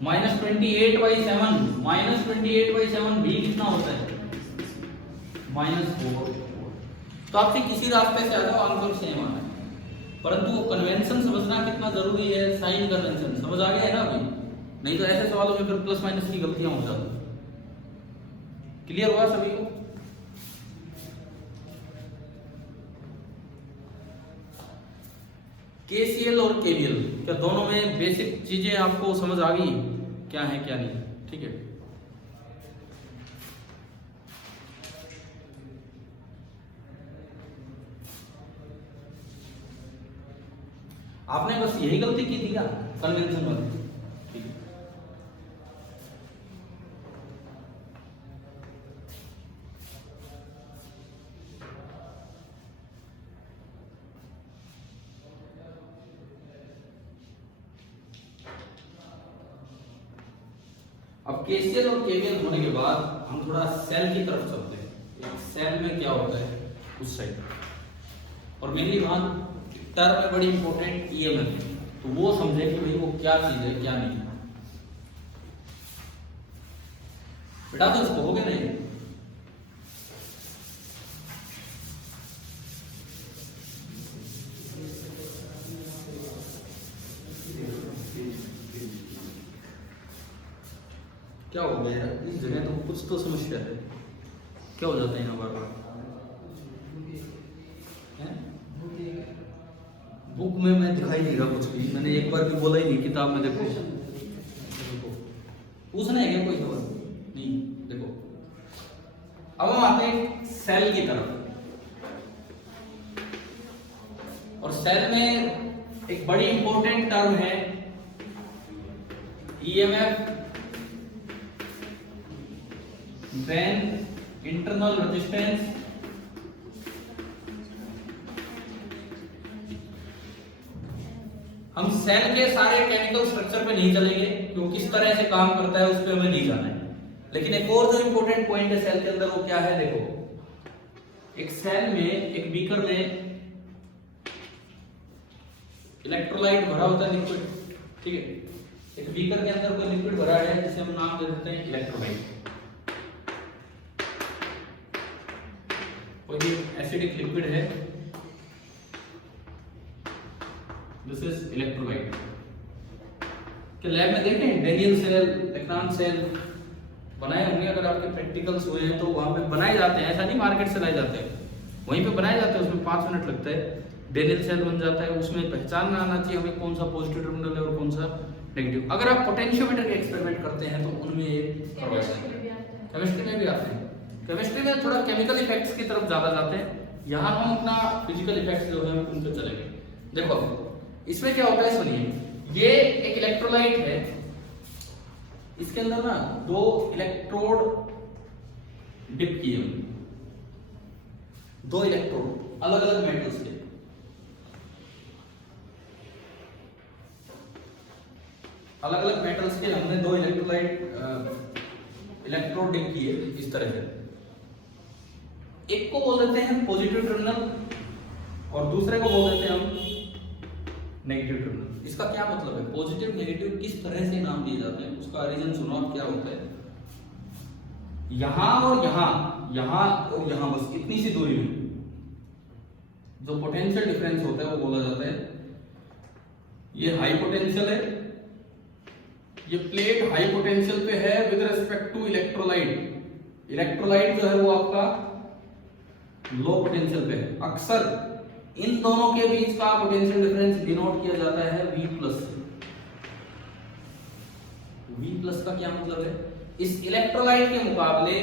-28/7, -28/7 भी कितना होता है -4। तो आपसे किसी रास्ते से आ जाओ आंसर सेम आना है, परंतु वो कन्वेंशन समझना कितना जरूरी है, साइन कन्वेंशन समझ आ गया है ना अभी, नहीं तो ऐसे सवालों में फिर प्लस माइनस की गलतियां हो जाती। क्लियर हुआ सभी को? KCL और KVL, क्या दोनों में बेसिक चीजें आपको समझ आ गई क्या है क्या नहीं? ठीक है, आपने बस यही गलती की थी क्या, कन्वेंशन वाली? ठीक है, अब KCL और KVL होने के बाद हम थोड़ा सेल की तरफ चलते हैं। एक सेल में क्या होता है उस साइड, और मेनली वहां टर्म में बड़ी इंपॉर्टेंट EMF है, तो वो समझे कि भाई वो क्या चीज है क्या नहीं। बेटा तो इसको हो गया नहीं, क्या हो गया यार इस जगह, तो कुछ तो समस्या है, क्या हो जाता है यहाँ बार बार? बुक में मैं दिखाई नहीं रहा कुछ भी, मैंने एक बार भी बोला ही नहीं, किताब में देखो पूछना है क्या कोई सवाल? नहीं। देखो अब हम आते हैं सेल की तरफ, और सेल में एक बड़ी इंपॉर्टेंट टर्म है EMF when internal resistance हम सेल के सारे केमिकल स्ट्रक्चर पे नहीं चलेंगे क्योंकि किस तरह से काम करता है उस पे हमें नहीं जाना है, लेकिन एक और जो इंपॉर्टेंट पॉइंट है सेल के अंदर वो क्या है, देखो एक सेल में एक बीकर में इलेक्ट्रोलाइट भरा होता है लिक्विड, ठीक है, एक बीकर के अंदर कोई लिक्विड भरा है जिसे हम नाम दे देते हैं इलेक्ट्रोलाइट, कोई एसिडिक लिक्विड है, दिस इज इलेक्ट्रोलाइट। के लैब में देखें डेनियल सेल, लेक्रान सेल बनाए होंगे, अगर आपके प्रैक्टिकल्स हुए हैं तो वहां पे बनाए जाते हैं, ऐसा नहीं मार्केट से लाए जाते हैं, वहीं पे बनाए जाते हैं, उसमें 5 मिनट लगता है, डेनियल सेल बन जाता है, उसमें पहचानना आना चाहिए हमें कौन सा पॉजिटिव टर्मिनल है और कौन सा नेगेटिव। अगर आप पोटेंशियोमीटर के एक्सपेरिमेंट करते हैं तो उनमें केमिस्ट्री में भी आते हैं, केमिस्ट्री में थोड़ा केमिकल इफेक्ट्स की तरफ ज्यादा जाते हैं, यहाँ हम अपना फिजिकल इफेक्ट्स जो है उन पे चलेंगे। देखो इसमें क्या होता है सुनिए, ये एक इलेक्ट्रोलाइट है, इसके अंदर ना 2 इलेक्ट्रोड डिप किए हुए, 2 इलेक्ट्रोड अलग अलग मेटल्स के। अलग अलग मेटल्स के हमने 2 इलेक्ट्रोड डिप किए इस तरह से। एक को बोल देते हैं पॉजिटिव टर्मिनल और दूसरे को बोल देते हैं हम नेगेटिव टर्मिनल। इसका क्या मतलब है? पॉजिटिव नेगेटिव किस तरह से नाम दिए जाते हैं उसका रीजन सुनो आप क्या होता है। यहां और यहां, यहां और यहां, बस इतनी सी दूरी में जो पोटेंशियल डिफरेंस होता है वो बोला जाता है, ये हाई पोटेंशियल है, ये प्लेट हाई पोटेंशियल पे है with respect to electrolyte. Electrolyte जो है वो आपका लो पोटेंशियल पे है। अक्सर इन दोनों के बीच का पोटेंशियल डिफरेंस डिनोट किया जाता है V प्लस। V प्लस का क्या मतलब है? इस इलेक्ट्रोलाइट के मुकाबले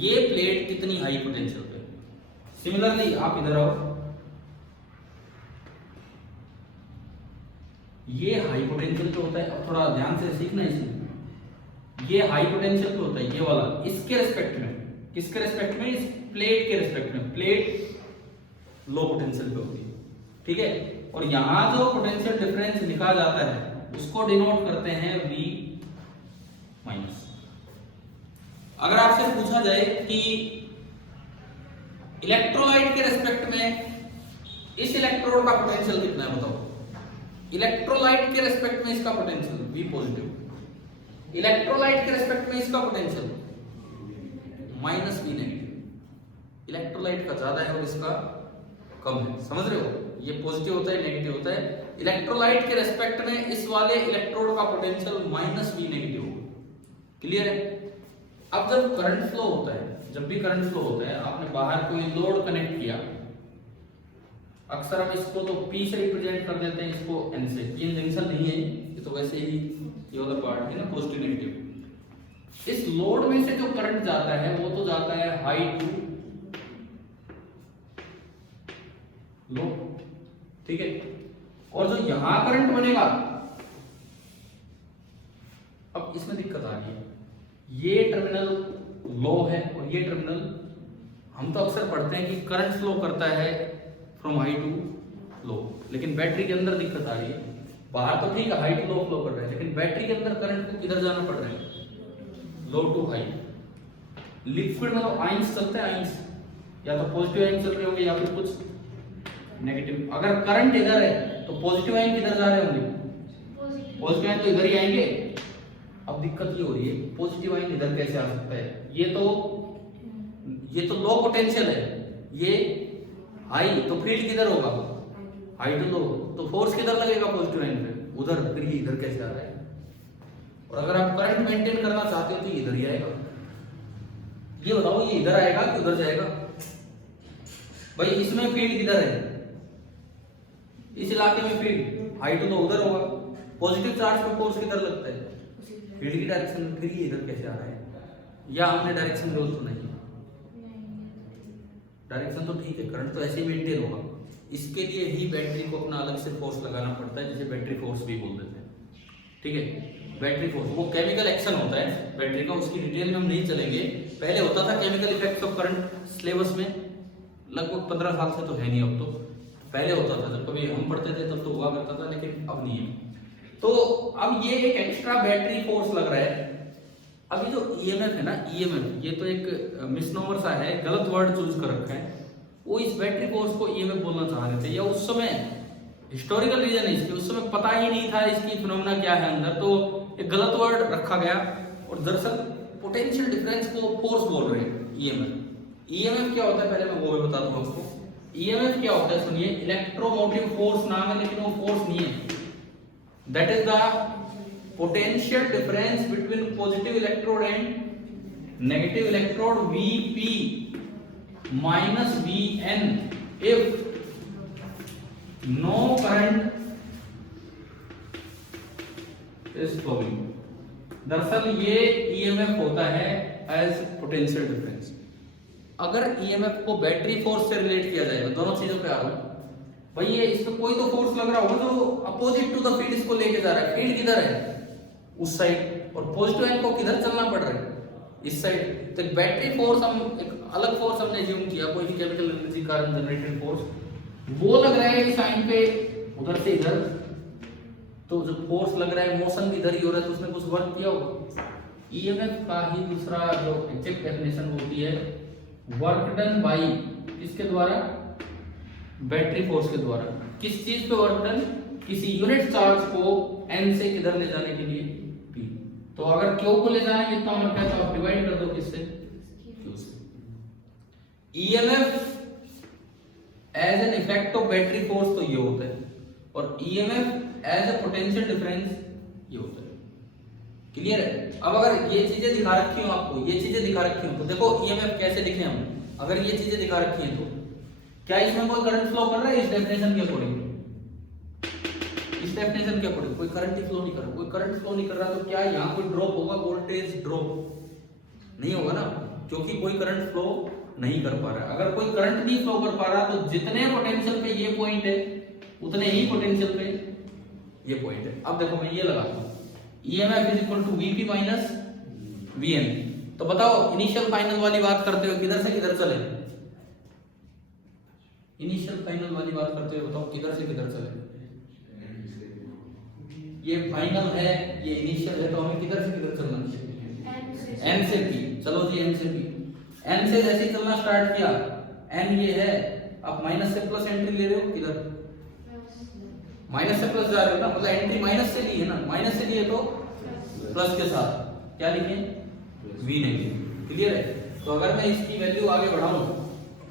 ये प्लेट कितनी हाई पोटेंशियल पे। सिमिलरली आप इधर आओ, ये हाई पोटेंशियल पे होता है। अब थोड़ा ध्यान से सीखना इसमें, ये हाई पोटेंशियल पे होता है ये वाला, इसके रिस्पेक्ट में, किसके रिस्पेक्ट में? इस प्लेट के रिस्पेक्ट में। प्लेट लो पोटेंशियल पे होती है, ठीक है। और यहां जो पोटेंशियल डिफरेंस लिखा जाता है उसको डिनोट करते हैं V माइनस। अगर आपसे पूछा जाए कि इलेक्ट्रोलाइट के रिस्पेक्ट में इस इलेक्ट्रोड का पोटेंशियल कितना है बताओ। इलेक्ट्रोलाइट के रिस्पेक्ट में इसका पोटेंशियल V पॉजिटिव, इलेक्ट्रोलाइट के रिस्पेक्ट में इसका potential minus V negative. Electrolyte का ज्यादा है और इसका कम है, समझ रहे हो? ये पॉजिटिव होता है, नेगेटिव होता है। इलेक्ट्रोलाइट के रेस्पेक्ट में इस वाले इलेक्ट्रोड का पोटेंशियल माइनस V नेगेटिव होगा। क्लियर है? अब जब करंट फ्लो होता है, जब भी करंट फ्लो होता है, आपने बाहर कोई लोड कनेक्ट किया, अक्सर हम इसको तो P से रिप्रेजेंट कर देते हैं, इसको N से। ये जंक्शन नहीं है, ये तो वैसे ही ये वाला पार्ट है ना, पॉजिटिव नेगेटिव। इस लोड में से जो करंट जाता है वो तो जाता है हाई टू लो, ठीक है। और जो यहां करंट बनेगा, अब इसमें दिक्कत आ गई, ये टर्मिनल लो है और ये टर्मिनल, हम तो अक्सर पढ़ते हैं कि करंट फ्लो करता है फ्रॉम हाई टू लो, लेकिन बैटरी के अंदर दिक्कत आ रही है। बाहर तो ठीक है हाई टू लो फ्लो कर रहा है, लेकिन बैटरी के अंदर करंट को किधर जाना पड़ रहा है? लो टू हाई। लिक्विड में तो आयंस चलते हैं, आयंस या तो पॉजिटिव आयंस चल रहे होंगे या फिर कुछ नेगेटिव। अगर करंट इधर है तो पॉजिटिव आयन किधर जा रहे होंगे? पॉजिटिव आयन तो इधर ही आएंगे। अब दिक्कत ये हो रही है, पॉजिटिव आयन इधर कैसे आ सकता है? ये तो लो पोटेंशियल है, ये हाई, तो फील्ड किधर होगा? हाई टू लो, तो फोर्स किधर लगेगा पॉजिटिव आयन पे? उधर। फिर ये इधर कैसे आ रहा है? और अगर आप करंट मेंटेन करना चाहते हो तो ये इधर ही आएगा। ये बताओ, ये इधर आएगा कि उधर जाएगा? भाई इसमें फील्ड किधर है? इस इलाके में फील्ड हाई टू लो उधर होगा। पॉजिटिव चार्ज पे फोर्स किधर लगता है? फील्ड की डायरेक्शन में। फिर ये इधर कैसे आ रहा है? या हमने डायरेक्शन रोल तो नहीं, डायरेक्शन तो ठीक है, करंट तो ऐसे ही मेंटेन होगा। इसके लिए ही बैटरी को अपना अलग से फोर्स लगाना पड़ता है, जिसे बैटरी फोर्स भी बोल देते हैं, ठीक है। बैटरी फोर्स वो केमिकल एक्शन होता है बैटरी का, उसकी डिटेल में हम नहीं चलेंगे। पहले होता था chemical effects of current syllabus में, लगभग 15 साल से तो है नहीं, अब तो पहले होता था, जब कभी हम पढ़ते थे तब तो हुआ करता था, लेकिन अब नहीं है। तो अब ये एक एक्स्ट्रा बैटरी फोर्स लग रहा है। अब ये जो ईएमएफ है ना, ईएमएफ, ये तो एक मिसनोमर सा है, गलत वर्ड चूज कर रखा है। वो इस बैटरी फोर्स को ईएमएफ बोलना चाह रहे थे, या उस समय हिस्टोरिकल रीजन है इसके, उस समय पता ही नहीं था इसकी फिनोमेना क्या है अंदर, तो एक गलत वर्ड रखा गया। और दरअसल पोटेंशियल डिफरेंस को फोर्स बोल रहे हैं ईएमएफ। ईएमएफ क्या होता है पहले मैं वो भी बता दूं आपको। ईएमएफ क्या होता है सुनिए, इलेक्ट्रोमोटिव फोर्स नाम है, लेकिन वो फोर्स नहीं है। That is the potential difference between positive electrode and negative electrode, Vp minus Vn if no current is flowing। दरअसल ये ईएमएफ होता है एज पोटेंशियल डिफरेंस। अगर ईएमएफ को बैटरी फोर्स से रिलेट किया जाए, दोनों चीजों पे आ रहा हूं, भाई ये इसमें कोई तो फोर्स लग रहा होगा जो अपोजिट टू द फील्ड इसको लेके जा रहा है। फील्ड किधर है? उस साइड, और पॉजिटिव एंड को किधर चलना पड़ रहा है? इस साइड। तो एक बैटरी फोर्स हम एक अलग फोर्स हमने अज्यूम किया, कोई भी केमिकल एनर्जी कारण जनरेटेड फोर्स, वो लग रहा है साइन पे उधर से इधर, तो जो फोर्स लग रहा है मोशन भी इधर ही हो रहा है, तो उसने कुछ वर्क किया होगा। ईएमएफ का ही दूसरा जो एग्जैक्ट डेफिनेशन होती है वर्क डन बाई किसके द्वारा? बैटरी फोर्स के द्वारा। किस चीज पे वर्क डन? किसी यूनिट चार्ज को n से किधर ले जाने के लिए? p। तो अगर q को ले जाना है कितना होना है तो आप डिवाइड कर दो किससे? q से। EMF as an effect of battery force तो ये होता है, और EMF as a potential difference ये होता है। क्लियर है? अब अगर ये चीजें दिखा रखी हो आपको, ये चीजें दिखा रखी हो, तो देखो ईएमएफ कैसे लिखें हम। अगर ये चीजें दिखा रखी हैं तो क्या इसमें कोई करंट फ्लो कर रहा है? इस डेफिनेशन के अकॉर्डिंग, इस डेफिनेशन के अकॉर्डिंग कोई करंट फ्लो नहीं कर रहा। कोई करंट फ्लो नहीं कर रहा तो क्या यहाँ कोई ड्रॉप होगा? वोल्टेज ड्रॉप नहीं होगा ना, क्योंकि कोई करंट फ्लो नहीं कर पा रहा है। अगर कोई करंट नहीं फ्लो कर पा रहा तो जितने पोटेंशियल पे ये पॉइंट है उतने ही पोटेंशियल पे ये पॉइंट है। अब देखो मैं ये लगाता हूँ EMF is equal to Vp minus Vn। तो बताओ इनिशियल फाइनल वाली बात करते हुए किधर से किधर चले? इनिशियल फाइनल वाली बात करते हुए बताओ किधर से किधर चले? ये फाइनल है, ये इनिशियल है, तो हमें किधर से किधर चलना चाहिए? n से p। चलो जी n से p। n से जैसे ही चलना स्टार्ट किया, n ये है, आप माइनस से प्लस एंट्री ले रहे हो, किधर? माइनस से प्लस जा रहे हो ना, मतलब एंट्री माइनस से ली है ना, माइनस से लिए तो प्लस के साथ क्या लिखें? v negative. क्लियर है? तो अगर मैं इसकी वैल्यू आगे बढ़ाऊं,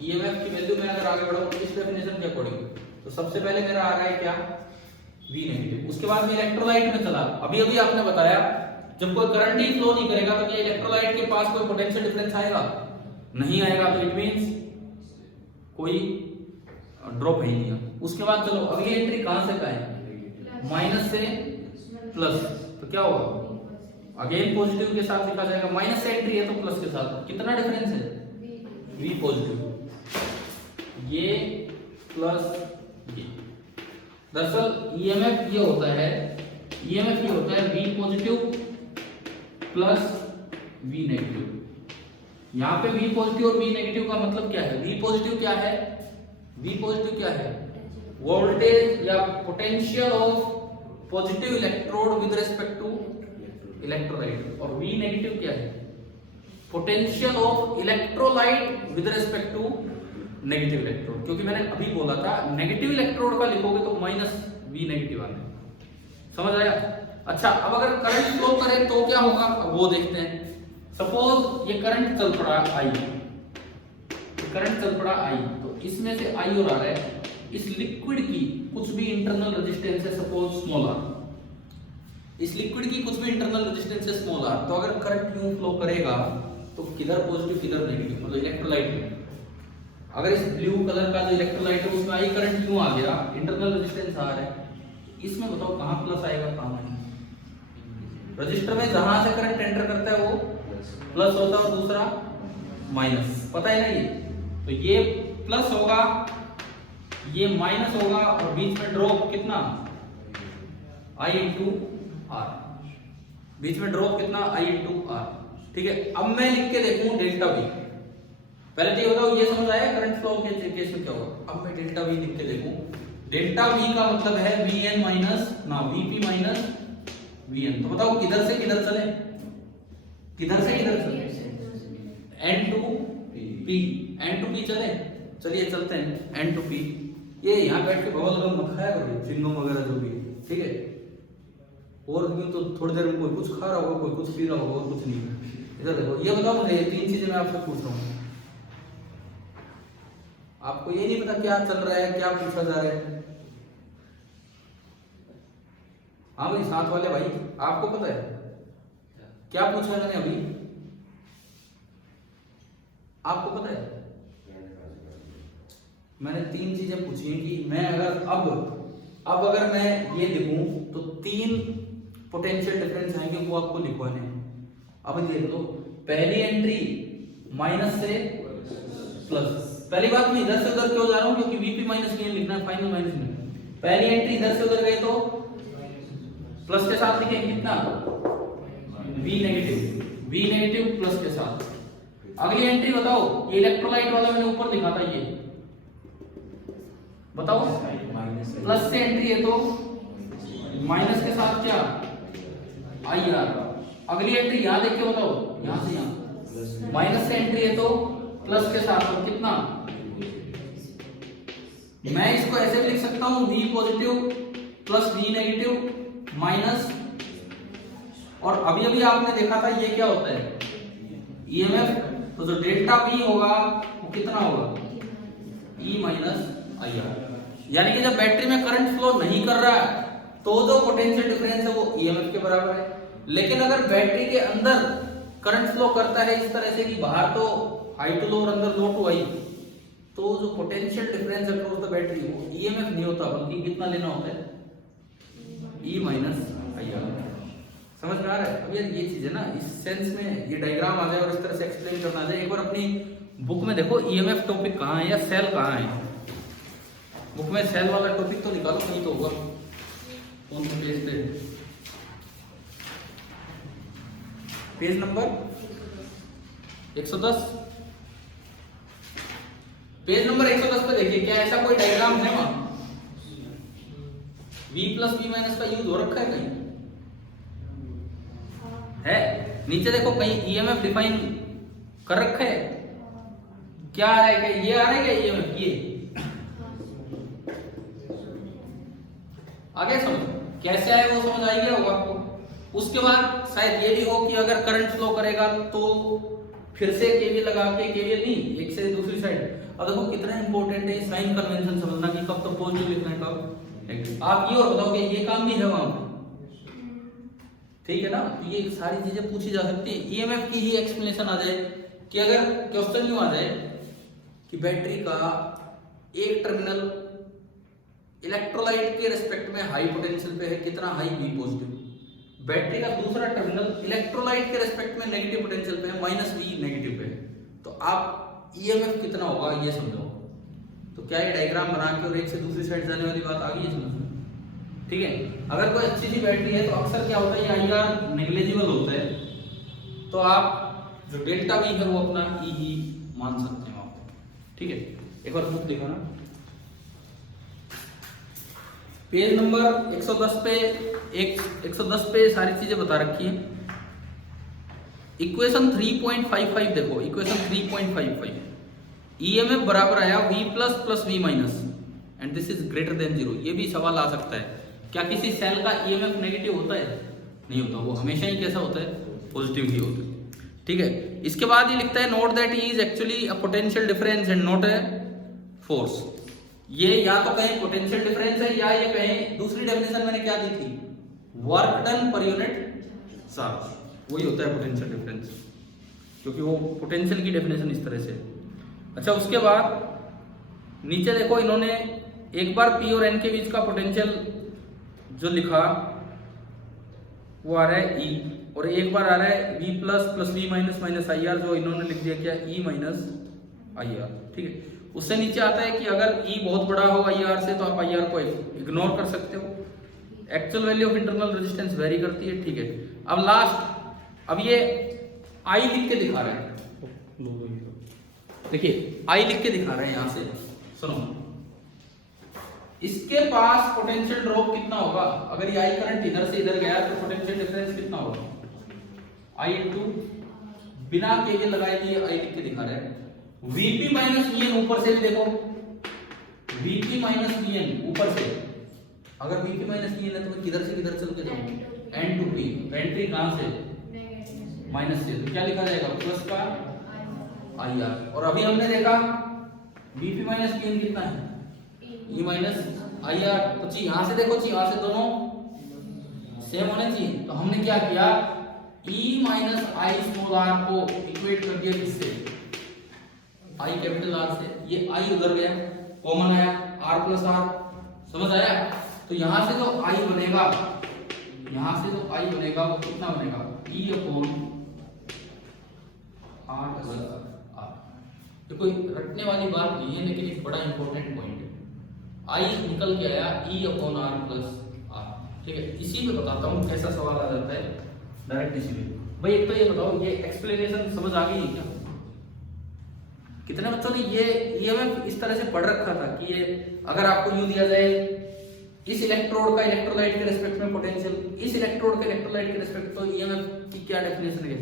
ईएमएफ की वैल्यू में अगर आगे बढ़ाऊं इस डेफिनेशन के अकॉर्डिंग, तो सबसे पहले मेरा आ रहा है क्या? v negative. उसके बाद में इलेक्ट्रोलाइट में चला। अभी अभी आपने बताया जब कोई करंट ही फ्लो नहीं करेगा तो क्या इलेक्ट्रोलाइट के पास कोई पोटेंशियल डिफरेंस आएगा? नहीं आएगा, तो इट मींस कोई ड्रॉप है ही नहीं। उसके बाद चलो अगली एंट्री कहां से का है? माइनस से प्लस, तो क्या होगा? अगेन पॉजिटिव के साथ लिखा जाएगा। माइनस से एंट्री है तो प्लस के साथ, कितना डिफरेंस है? v पॉजिटिव, ये प्लस ये। दरअसल ईएमएफ ये होता है, ईएमएफ ये होता है v positive plus v negative. यहाँ पे v पॉजिटिव और v नेगेटिव का मतलब क्या है? v पॉजिटिव क्या है? v पॉजिटिव क्या है? वोल्टेज या potential of positive electrode with respect to electrolyte. और v नेगेटिव क्या है? Potential of electrolyte with respect to negative electrode. क्योंकि मैंने अभी बोला था नेगेटिव इलेक्ट्रोड का लिखोगे तो माइनस v नेगेटिव आना है। समझ आया? अच्छा, अब अगर करंट फ्लो करे तो क्या होगा? अब वो देखते हैं। सपोज ये करंट चल पड़ा I, करंट चल पड़ा I, तो इसमें से I और आ रहा है। इस लिक्विड की कुछ भी इंटरनल रेजिस्टेंस है, सपोज स्मॉल r। इस लिक्विड की कुछ भी इंटरनल रेजिस्टेंस है स्मॉल r। तो अगर करंट यूं फ्लो करेगा तो किधर पॉजिटिव किधर नेगेटिव, मतलब इलेक्ट्रोलाइट में। अगर इस ब्लू कलर का जो इलेक्ट्रोलाइट है उसमें आई करंट क्यों आ गया? इंटरनल रेजिस्टेंस आ रहा है। इसमें बताओ कहां प्लस आएगा कहां माइनस? रजिस्टर में जहां से करंट एंटर करता है वो प्लस होता है और दूसरा माइनस। पता है ना ये? तो ये प्लस होगा, ये माइनस होगा, और बीच में ड्रॉप कितना? I into are. बीच में ड्रॉप कितना? I into R. ठीक है, अब मैं लिख के देखूं डेल्टा वी। पहले तो ये बताओ, ये समझ आया करंट फ्लो के केस में क्या होगा? अब मैं डेल्टा वी लिख के देखूं। डेल्टा वी का मतलब है Vn माइनस ना Vp माइनस Vn। तो बताओ किधर से किधर चले? किधर से किधर चले? N to P, N to P चले। चलिए चलते हैं N टू P। ये यहाँ बैठ के बहुत लोग मत खाया करो चिंगम वगैरह जो भी, ठीक है? और तो थोड़ी देर में कोई कुछ खा रहा होगा, कोई कुछ पी रहा होगा, और कुछ नहीं। इधर देखो, ये बताओ मुझे तीन चीजें मैं आपसे पूछ रहा हूँ। आपको ये नहीं पता क्या चल रहा है, क्या पूछा जा रहा है? हाँ भाई, साथ वाले भाई, आपको पता है क्या पूछा मैंने अभी? आपको पता है? मैंने तीन चीजें पूछी हैं कि मैं अगर अब अगर मैं ये लिखूं तो तीन पोटेंशियल डिफरेंस आएंगे, वो आपको लिखवाने हैं। अब देख लो, पहली एंट्री माइनस से प्लस। पहली बात मैं इधर से उधर क्यों जा रहा हूं, क्योंकि वीपी माइनस वीएन लिखना है फाइनल माइनस में। पहली एंट्री इधर से उधर गए तो प्लस के साथ लिखेंगे कितना, वी नेगेटिव प्लस के साथ। अगली एंट्री बताओ, ये इलेक्ट्रोलाइट वाला मैंने ऊपर लिखा था, ये बताओ प्लस से एंट्री है तो माइनस के साथ क्या, आई आर। अगली एंट्री यहां देख के बताओ, यहां से यहां माइनस से एंट्री है तो प्लस के साथ, और कितना, मैं इसको ऐसे भी लिख सकता हूं, V positive plus V negative minus, और अभी अभी आपने देखा था ये क्या होता है, ईएमएफ, तो जो डेल्टा वी होगा वो कितना होगा, ई माइनस आई आर। यानी कि जब बैटरी में करंट फ्लो नहीं कर रहा है तो जो पोटेंशियल डिफरेंस है वो ईएमएफ के बराबर है। लेकिन अगर बैटरी के अंदर करंट फ्लो करता है इस तरह से कि बाहर तो हाई टू लो और अंदर लो टू हाई, तो जो potential difference across the battery वो ईएमएफ नहीं होता, बल्कि कितना लेना होता है, ई माइनस आई आर। समझ में आ रहा है? अब यार ये चीज है ना, इस सेंस में ये डायग्राम आ जाए और इस तरह से एक्सप्लेन करना आ जाए। एक बार अपनी बुक में देखो ईएमएफ टॉपिक कहाँ है या सेल कहाँ है, बुक में सेल वाला टॉपिक तो निकालो, नहीं तो होगा कौन सा पेज पे, पेज नंबर 110, पेज नंबर 110 पे देखिए, क्या ऐसा कोई डायग्राम है वहां, V प्लस V माइनस का यूज हो रखा है कहीं, है? नीचे देखो कहीं ईएमएफ डिफाइन कर रखा है, क्या आ रहा है, क्या ये आ रहा है, क्या ईएमएफ, ये आगे समझ कैसे आए वो समझ आई गया होगा आपको। उसके बाद शायद ये भी हो कि अगर करंट फ्लो करेगा तो फिर से केवीएल लगा के, केवीएल नहीं, एक से दूसरी साइड। अब देखो कितना इंपॉर्टेंट है साइन कन्वेंशन समझना कि कब तो पॉजिटिव लिखना है कब नेगेटिव। आप ये और बताओ कि ये काम भी है वहां पे, ठीक है ना? तो ये सारी चीजें पूछी जा सकती है। ईएमएफ की ही एक्सप्लेनेशन आ जाए कि अगर क्वेश्चन यूं आ जाए कि बैटरी का एक टर्मिनल इलेक्ट्रोलाइट के रिस्पेक्ट में हाई पोटेंशियल पे है, कितना हाई, वी पॉजिटिव, बैटरी का दूसरा टर्मिनल इलेक्ट्रोलाइट के रिस्पेक्ट में नेगेटिव पोटेंशियल पे है, माइनस वी नेगेटिव पे है, तो आप ईएमएफ कितना होगा ये समझो। तो क्या ये डायग्राम बना के और एक से दूसरी साइड जाने वाली बात आ गई है समझ में? ठीक है। अगर कोई अच्छी सी बैटरी है तो अक्सर क्या होता है, ये आईआर नेग्लिजिबल होता है, तो आप जो डेल्टा वी है वो अपना ई ही मान सकते हैं आप, ठीक है। एक बार बुक देखो ना, पेज नंबर 110 पे 110 पे सारी चीजें बता रखी है। इक्वेशन 3.55 देखो, इक्वेशन 3.55, ईएमएफ बराबर आया V plus plus V minus and this is greater than 0। ये भी सवाल आ सकता है, क्या किसी सेल का ईएमएफ नेगेटिव होता है? नहीं होता, वो हमेशा ही कैसा होता है, पॉजिटिव ही होता है, ठीक है। इसके बाद ये लिखता है note that is actually a potential difference and not a force. ये या तो कहीं पोटेंशियल डिफरेंस है या ये कहीं दूसरी डेफिनेशन मैंने क्या दी थी, work done per unit charge, वही होता है पोटेंशियल डिफरेंस, क्योंकि वो पोटेंशियल की डेफिनेशन इस तरह से। अच्छा, उसके बाद नीचे देखो इन्होंने एक बार P और N के बीच का पोटेंशियल जो लिखा वो आ रहा है E, और एक बार आ रहा है V plus plus V minus minus I R, जो इन्होंने लिख दिया क्या, E माइनस आई आर, ठीक है। उससे नीचे आता है कि अगर E बहुत बड़ा हो आई आर से तो आप आई आर को इग्नोर कर सकते हो, actual value of internal resistance very करती है, ठीक है। अब लास्ट, अब ये I लिख के दिखा रहा है, देखिए I लिख के दिखा रहे हैं यहां से, सुनो, इसके पास पोटेंशियल ड्रॉप कितना होगा, अगर ये I करंट इधर से इधर गया तो पोटेंशियल डिफरेंस कितना होगा, I इनटू, बिना केवीएल लगाए ये I लिख के दिखा रहे हैं। Vp माइनस Vn ऊपर से भी देखो, Vp माइनस Vn ऊपर से, अगर Vp माइनस Vn है तो किधर से किधर चल के जाऊं, N टू P, एंट्री कहां से, माइनस से, तो क्या लिखा जाएगा, प्लस का आई आर। और अभी हमने देखा Vp माइनस Vn कितना है, E माइनस आई आर, तो यहां से देखो, यहां से दोनों सेम होने चाहिए, तो हमने क्या किया, E minus I small R को इक्वेट कर दिया किससे, I कैपिटल R से, ये I उधर गया, कॉमन आया, R प्लस R, समझ आया? तो यहां से जो I बनेगा, यहां से जो I बनेगा वो कितना बनेगा, E upon R plus R, ये कोई रटने वाली बात नहीं है, लेकिन एक बड़ा इंपॉर्टेंट पॉइंट है। आई निकल के आया E/R प्लस आर, ठीक है। इसी पे बताता हूँ कैसा सवाल आ जाता है डायरेक्ट इसी में। भाई एक तो ये बताओ, ये एक्सप्लेनेशन समझ आ गई क्या? कितने बच्चों ने ये ईएमएफ इस तरह से पढ़ रखा था कि ये अगर आपको यूं दिया जाए इस इलेक्ट्रोड का इलेक्ट्रोलाइट के रिस्पेक्ट में पोटेंशियल, इस इलेक्ट्रोड के इलेक्ट्रोलाइट के रिस्पेक्ट, तो ईएमएफ की क्या डेफिनेशन है?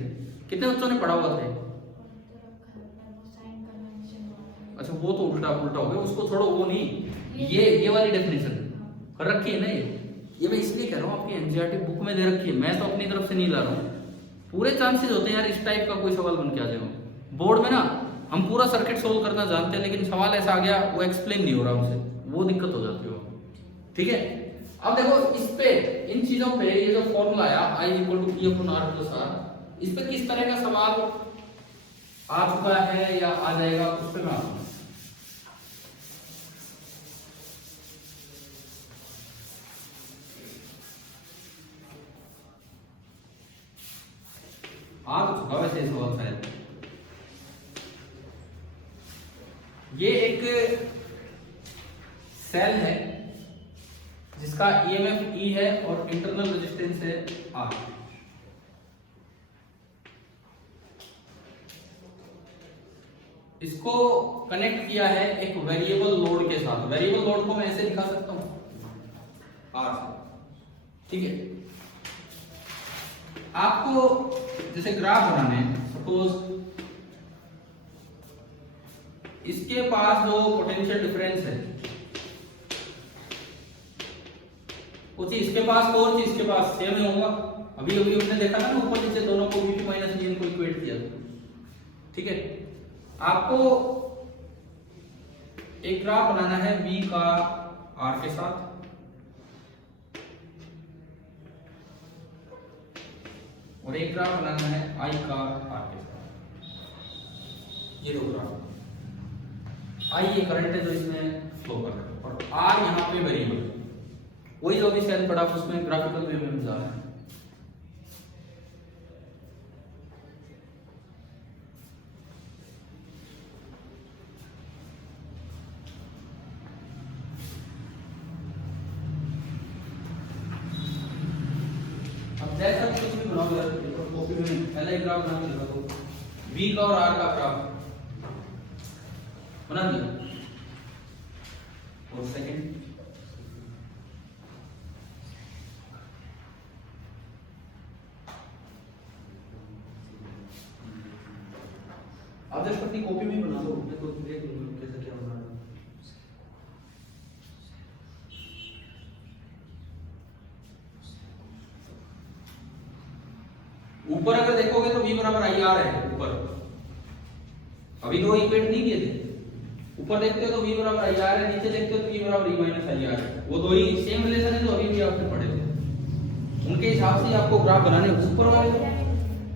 कितने बच्चों ने पढ़ा हुआ था? अच्छा वो तो उल्टा उल्टा हो गया, उसको छोड़ो, वो नहीं, ये वाली डेफिनेशन कर रखी है ना। ये मैं इसलिए कह रहा हूँ, आपकी एनसीईआरटी बुक में दे रखी है, मैं तो अपनी तरफ से नहीं ला रहा हूँ। पूरे चांसेस होते हैं यार इस टाइप का कोई सवाल बन के आ जाएगा बोर्ड में ना। हम पूरा सर्किट सोल्व करना जानते हैं, लेकिन सवाल ऐसा आ गया वो एक्सप्लेन नहीं हो रहा हमसे, वो दिक्कत हो जाती है। ठीक है, अब देखो इस पे, इन चीजों पे ये जो फॉर्मूला आया I=E/R प्लस आर, इस पे किस तरह का सवाल आ चुका है या आ जाएगा उस पे मैं आऊंगा। आ तो चुका वैसे सवाल शायद। ये एक सेल है जिसका ईएमएफ E है और इंटरनल रेजिस्टेंस है R। इसको कनेक्ट किया है एक वेरिएबल लोड के साथ। वेरिएबल लोड को मैं ऐसे दिखा सकता हूं R से, ठीक है। आपको जैसे ग्राफ बनाने हैं, सपोज इसके पास जो पोटेंशियल डिफरेंस है वो चीज इसके पास और चीज इसके पास सेम ही होगा। अभी अभी हमने देखा ना ऊपर नीचे दोनों को V2 माइनस V को इक्वेट किया, ठीक है। आपको एक ग्राफ बनाना है V का R के साथ, और एक ग्राफ बनाना है I का R के साथ। ये दो ग्राफ, I ये करंट है जो इसमें फ्लो कर रहा है, और R यहाँ पे वेरिएबल, वही जो भी सेल पड़ा उसमें ग्राफिकल वे में जा रहा है। अब जैसा कुछ भी बनाओ यार, कॉपी में पहला ही ग्राफ बना के लगा दो, V का और R का ग्राफ बना दिया। और सेकंड आप जस्ट अपनी कॉपी में बना लो, मैं तो देख लूंगा कैसे क्या बना रहा हूं। ऊपर अगर देखोगे तो V बराबर IR है ऊपर, अभी दो इक्वेट नहीं किए थे। ऊपर देखते हो तो V बराबर IR है, नीचे देखते हो तो V बराबर E माइनस IR है। वो दो ही सेम रिलेशन है जो अभी भी आपने पढ़े थे, उनके हिसाब से आपको ग्राफ बनाने। ऊपर वाले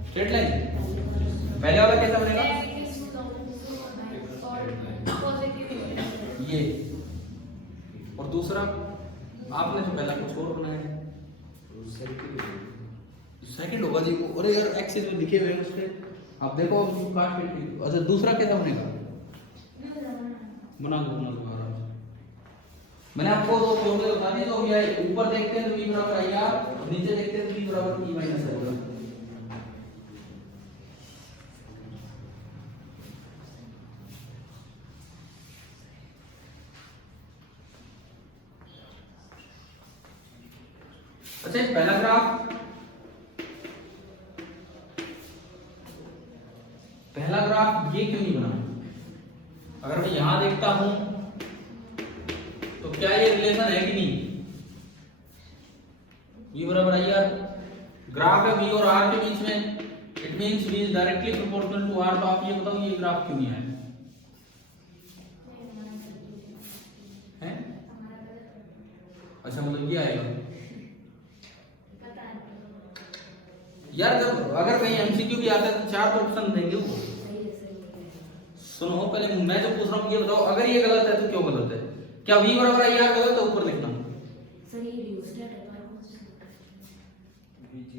स्ट्रेट लाइन, पहले वाला कैसा बनेगा ये, और दूसरा आपने तो पहला कुछ और बनाया है, सेकंड होगा जी। अरे यार एक्सिस में लिखे हुए हैं उसके, आप देखो काट के। अच्छा दूसरा कैसा बनेगा, बना दो आराम से। मैंने आपको दो फॉर्मूले बता दिए, तो ये ऊपर देखते हैं तो V बराबर IR, नीचे देखते हैं तो V बराबर E माइनस IR। अच्छा पहला ग्राफ, पहला ग्राफ ये क्यों नहीं बना? अगर मैं यहां देखता हूं तो क्या ये रिलेशन है कि नहीं? V बराबर IR, ग्राफ है V और R के बीच में, it means V is directly proportional to R। तो आप ये बताओ ये ग्राफ क्यों नहीं आया है? अच्छा मतलब ये आएगा यार। अगर कहीं एमसीक्यू भी आता है तो चार तो ऑप्शन देंगे वो। सुनो पहले मैं जो पूछ रहा हूँ ये बताओ, अगर ये गलत है तो क्यों गलत है? क्या V बराबर IR गलत है? ऊपर लिखना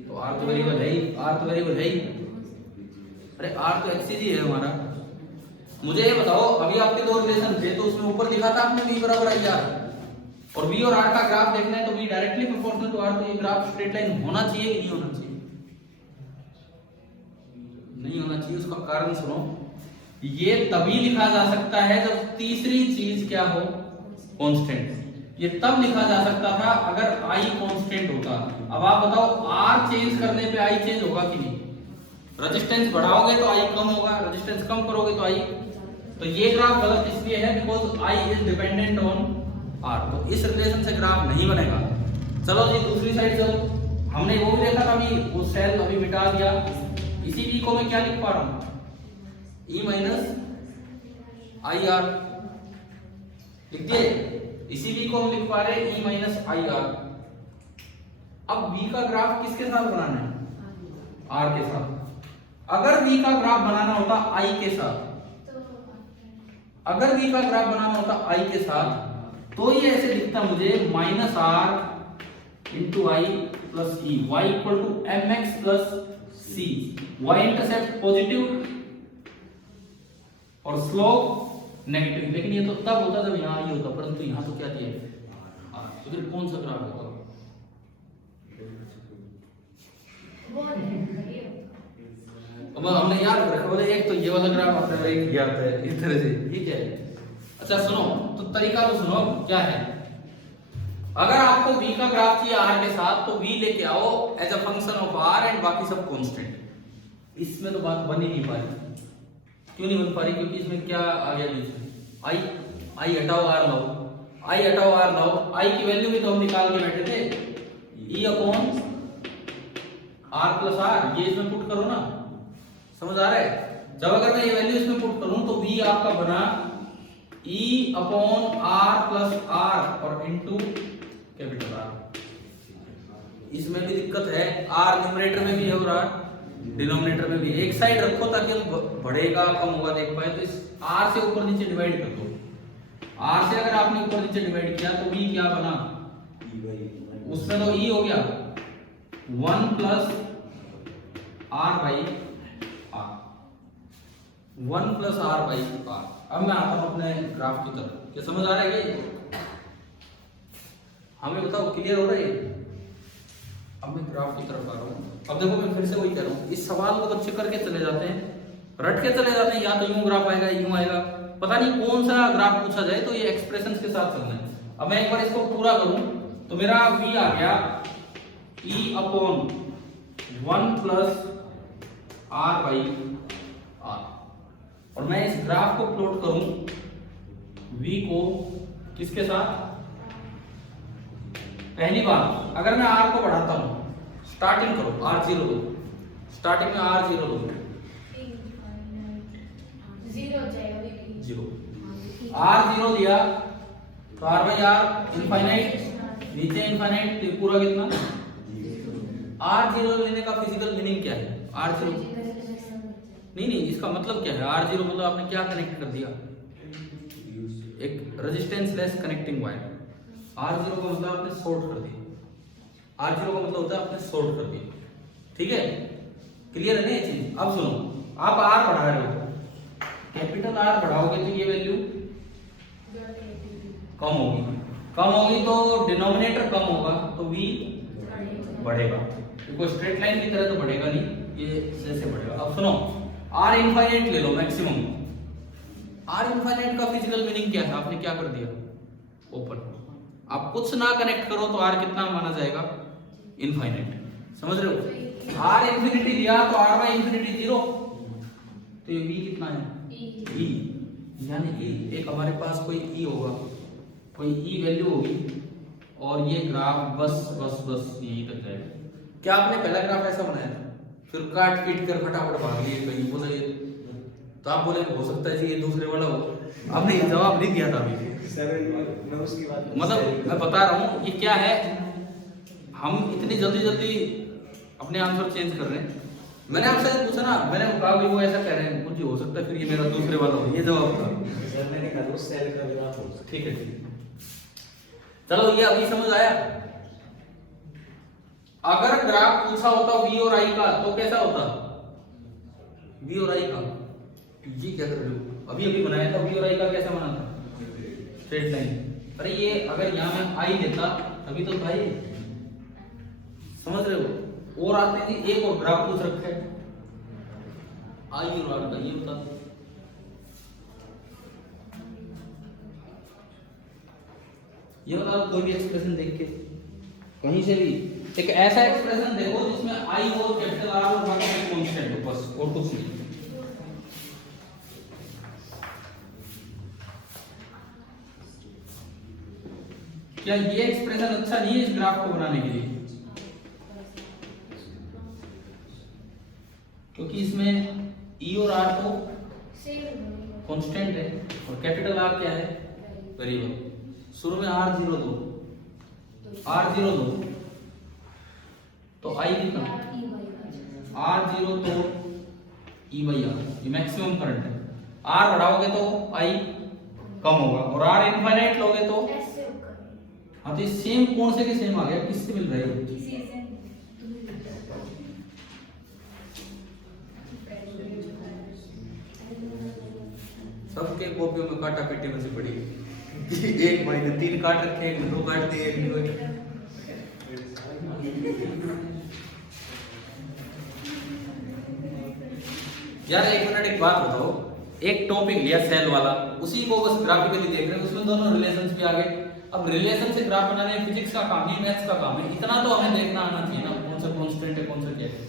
तो R तो वेरिएबल है ही, R तो वेरिएबल है ही। अरे R तो एक्सिस ही है हमारा, मुझे ये बताओ, अभी आपके दो रिलेशन थे तो उसमें ऊपर लिखा था आपने v बराबर आई आर, और v और r का ग्राफ देखना है तो v directly proportional to r, तो ये ग्राफ स्ट्रेट लाइन होना चाहिए कि नहीं होना चाहिए? नहीं होना चाहिए। उसका कारण सुनो, ये तभी लिखा जा सकता है जब तीसरी चीज क्या हो, कांस्टेंट। ये तब लिखा जा सकता था अगर i कांस्टेंट होता। अब आप बताओ r चेंज करने पे i चेंज होगा कि नहीं? रेजिस्टेंस बढ़ाओगे तो i कम होगा, रेजिस्टेंस कम करोगे तो i। तो ये ग्राफ गलत इसलिए है because i is dependent on r, तो इस रिलेशन से ग्राफ नहीं बनेगा। चलो जी दूसरी साइड चलो, हमने वो भी देखा था अभी, वो सेल अभी मिटा दिया। इसी v को मैं क्या लिख पा रहा हूं, e माइनस आई आर लिख दिए। इसी v को हम लिख पा रहे हैं e माइनस आई आर। अब v का ग्राफ किसके साथ बनाना है, r के साथ। अगर v का ग्राफ बनाना होता i के साथ, अगर v का ग्राफ बनाना होता i के साथ, तो ये ऐसे दिखता मुझे minus R into I plus E, Y equal to M X plus C. Y intercept positive और स्लोप नेगेटिव, लेकिन ये तो तब होता जब यहाँ ये होता, परंतु यहाँ तो क्या दिया है, तो फिर कौन सा ग्राफ होगा? अब हमने याद रखा, बोले एक तो ये वाला ग्राफ आपने वही किया था इस तरह से, ठीक है। अच्छा सुनो, तो तरीका तो सुनो क्या है। अगर आपको v का ग्राफ चाहिए r के साथ, तो v लेके आओ as a function of r and बाकी सब कांस्टेंट। इसमें तो बात बन ही नहीं पा रही। क्यों नहीं बन पा रही? क्योंकि इसमें क्या आ गया बीच में, i हटाओ r लाओ, i हटाओ r लाओ। i की वैल्यू भी तो हम निकाल के बैठे थे, e upon r plus r, ये इसमें पुट करो ना, समझ आ रहा है? जब अगर मैं ये वैल्यू इसमें पुट करूं तो v आपका बना e upon r plus r और इनटू कैपिटल R। इसमें भी दिक्कत है, r न्यूमरेटर में भी है और r डिनोमिनेटर में भी। एक साइड रखो ताकि हम बढ़ेगा कम होगा देख पाए, तो इस r से ऊपर नीचे डिवाइड कर दो। r से अगर आपने ऊपर नीचे डिवाइड किया तो v क्या बना, उसमें तो e हो गया 1 plus r by r, 1 plus r by r। अब मैं आता हूं अपने ग्राफ की तरफ, क्या समझ आ रहा है? ये हमें बताओ, क्लियर हो रहा है? अब मैं ग्राफ की तरफ आ रहा हूं। अब देखो मैं फिर से वही कह रहा हूं, इस सवाल को बच्चे करके चले जाते हैं, रट के चले जाते हैं, या तो यूं ग्राफ आएगा यूं आएगा, पता नहीं कौन सा ग्राफ पूछा जाए, तो ये एक्सप्रेशंस के साथ चलना है। अब मैं एक बार इसको पूरा करूं तो मेरा v आ गया e upon 1 plus r by r, और मैं इस ग्राफ को प्लॉट करूं v को किसके साथ। पहली बात, अगर मैं r को बढ़ाता हूं, स्टार्टिंग करो r0 लो, स्टार्टिंग में r0 लो, 0 r0 दिया तो r बाई r इनफाइनाइट, नीचे इनफाइनाइट, तो पूरा कितना r0 लेने का फिजिकल मीनिंग क्या है? r0 नहीं, इसका मतलब क्या है? r0 मतलब आपने क्या कनेक्ट कर दिया, एक resistance less connecting wire. r0 का मतलब आपने शॉर्ट कर दिया, r0 का मतलब होता है आपने शॉर्ट कर दिया, ठीक है? क्लियर है ना ये चीज? अब सुनो, आप r बढ़ा रहे हो, कैपिटल R बढ़ाओगे तो ये वैल्यू कम होगी तो डिनोमिनेटर कम होगा तो v बढ़ेगा, क्योंकि स्ट्रेट लाइन की तरह तो बढ़ेगा नहीं, ये ऐसे बढ़ेगा। अब सुनो, r इनफाइनाइट ले लो, मैक्सिमम। r इनफाइनाइट का फिजिकल मीनिंग क्या है? आपने क्या कर दिया, ओपन। आप कुछ ना कनेक्ट करो तो r कितना माना जाएगा, इनफाइनाइट, समझ रहे हो? r इंफिनिटी दिया तो r बाई इंफिनिटी 0, तो ये v कितना है, e, यानी e, एक हमारे पास कोई e होगा, कोई e वैल्यू होगी, और ये ग्राफ बस यहीं तक जाएगा। क्या आपने पहला ग्राफ ऐसा बनाया था, फिर काट पीट कर फटाफट भाग लिए कहीं, बोला ये, तो आप बोले हो सकता है जी ये दूसरे वाला हो। आपने जवाब नहीं दिया था अभी, मतलब मैं बता रहा हूँ ये क्या है, हम इतनी जल्दी अपने आंसर चेंज कर रहे हैं। मैंने आपसे पूछा ना, मैंने कहा कि वो ऐसा कह रहे हैं, कुछ हो सकता है फिर ये मेरा दूसरे वाला हो, ये जवाब था। मैंने कहा उस सेल का ग्राफ हो, ठीक है। चलो ये अभी समझ आया। अगर ग्राफ पूछा होता v और i का तो कैसा होता, v और i का, ये क्या कर रहे हो अभी अभी बनाया था, V और I का कैसे बना था, स्ट्रेट लाइन। अरे ये अगर यहाँ मैं I लेता अभी तो था ही, समझ रहे हो। और आते थे एक और ग्राफ पूछ रखा है I और R का, ये बता दो। ये बता कोई भी एक्सप्रेशन देख के कहीं से भी एक ऐसा एक्सप्रेशन देखो जिसमें I और कैपिटल R और बाकी सब कांस्टेंट हो, बस और कुछ नहीं। क्या ये एक्सप्रेशन अच्छा नहीं है इस ग्राफ को बनाने के लिए? क्योंकि इसमें E और R तो कांस्टेंट है और कैपिटल R क्या है, वेरिएबल। शुरू में R0 दो, R0 दो तो I कितना, R0 तो E/R, ये मैक्सिमम करंट है। R बढ़ाओगे तो I कम होगा और R इनफाइनाइट लोगे तो, हाँ तो सेम कौन से के सेम आ गया, किससे मिल रहा है? सबके कॉपियों में काटा पेटी में से पड़ी एक भाई ने 3 काट रखे, एक ने 2 काट दिए, एक ने यार एक मिनट एक बात बताओ, एक टॉपिक लिया सेल वाला, उसी को बस ग्राफिकली देख रहे हैं, उसमें दोनों रिलेशंस भी आ गए। अब रिलेशन से ग्राफ बनाने फिजिक्स का काम है, मैथ्स का काम है, इतना तो हमें देखना आना चाहिए ना, कौन सा कांस्टेंट है कौन सा क्या है।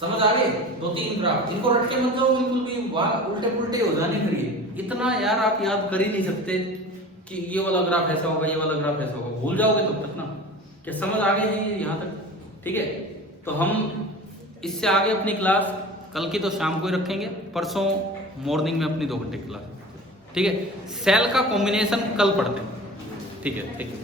समझ आ गए? 2-3 ग्राफ इनको रट के मत जाओ, बिल्कुल भी उल्टे पुल्टे हो जाने करिए। इतना यार आप याद कर ही नहीं सकते कि ये वाला ग्राफ ऐसा होगा, ये वाला ग्राफ ऐसा होगा, भूल जाओगे तब तक ना। क्या समझ आ गई है यहाँ तक? ठीक है, तो हम इससे आगे अपनी क्लास कल की तो शाम को ही रखेंगे, परसों मॉर्निंग में अपनी 2 घंटे की क्लास। ठीक है, सेल का कॉम्बिनेशन कल पढ़ते हैं। ठीक है, ठीक है।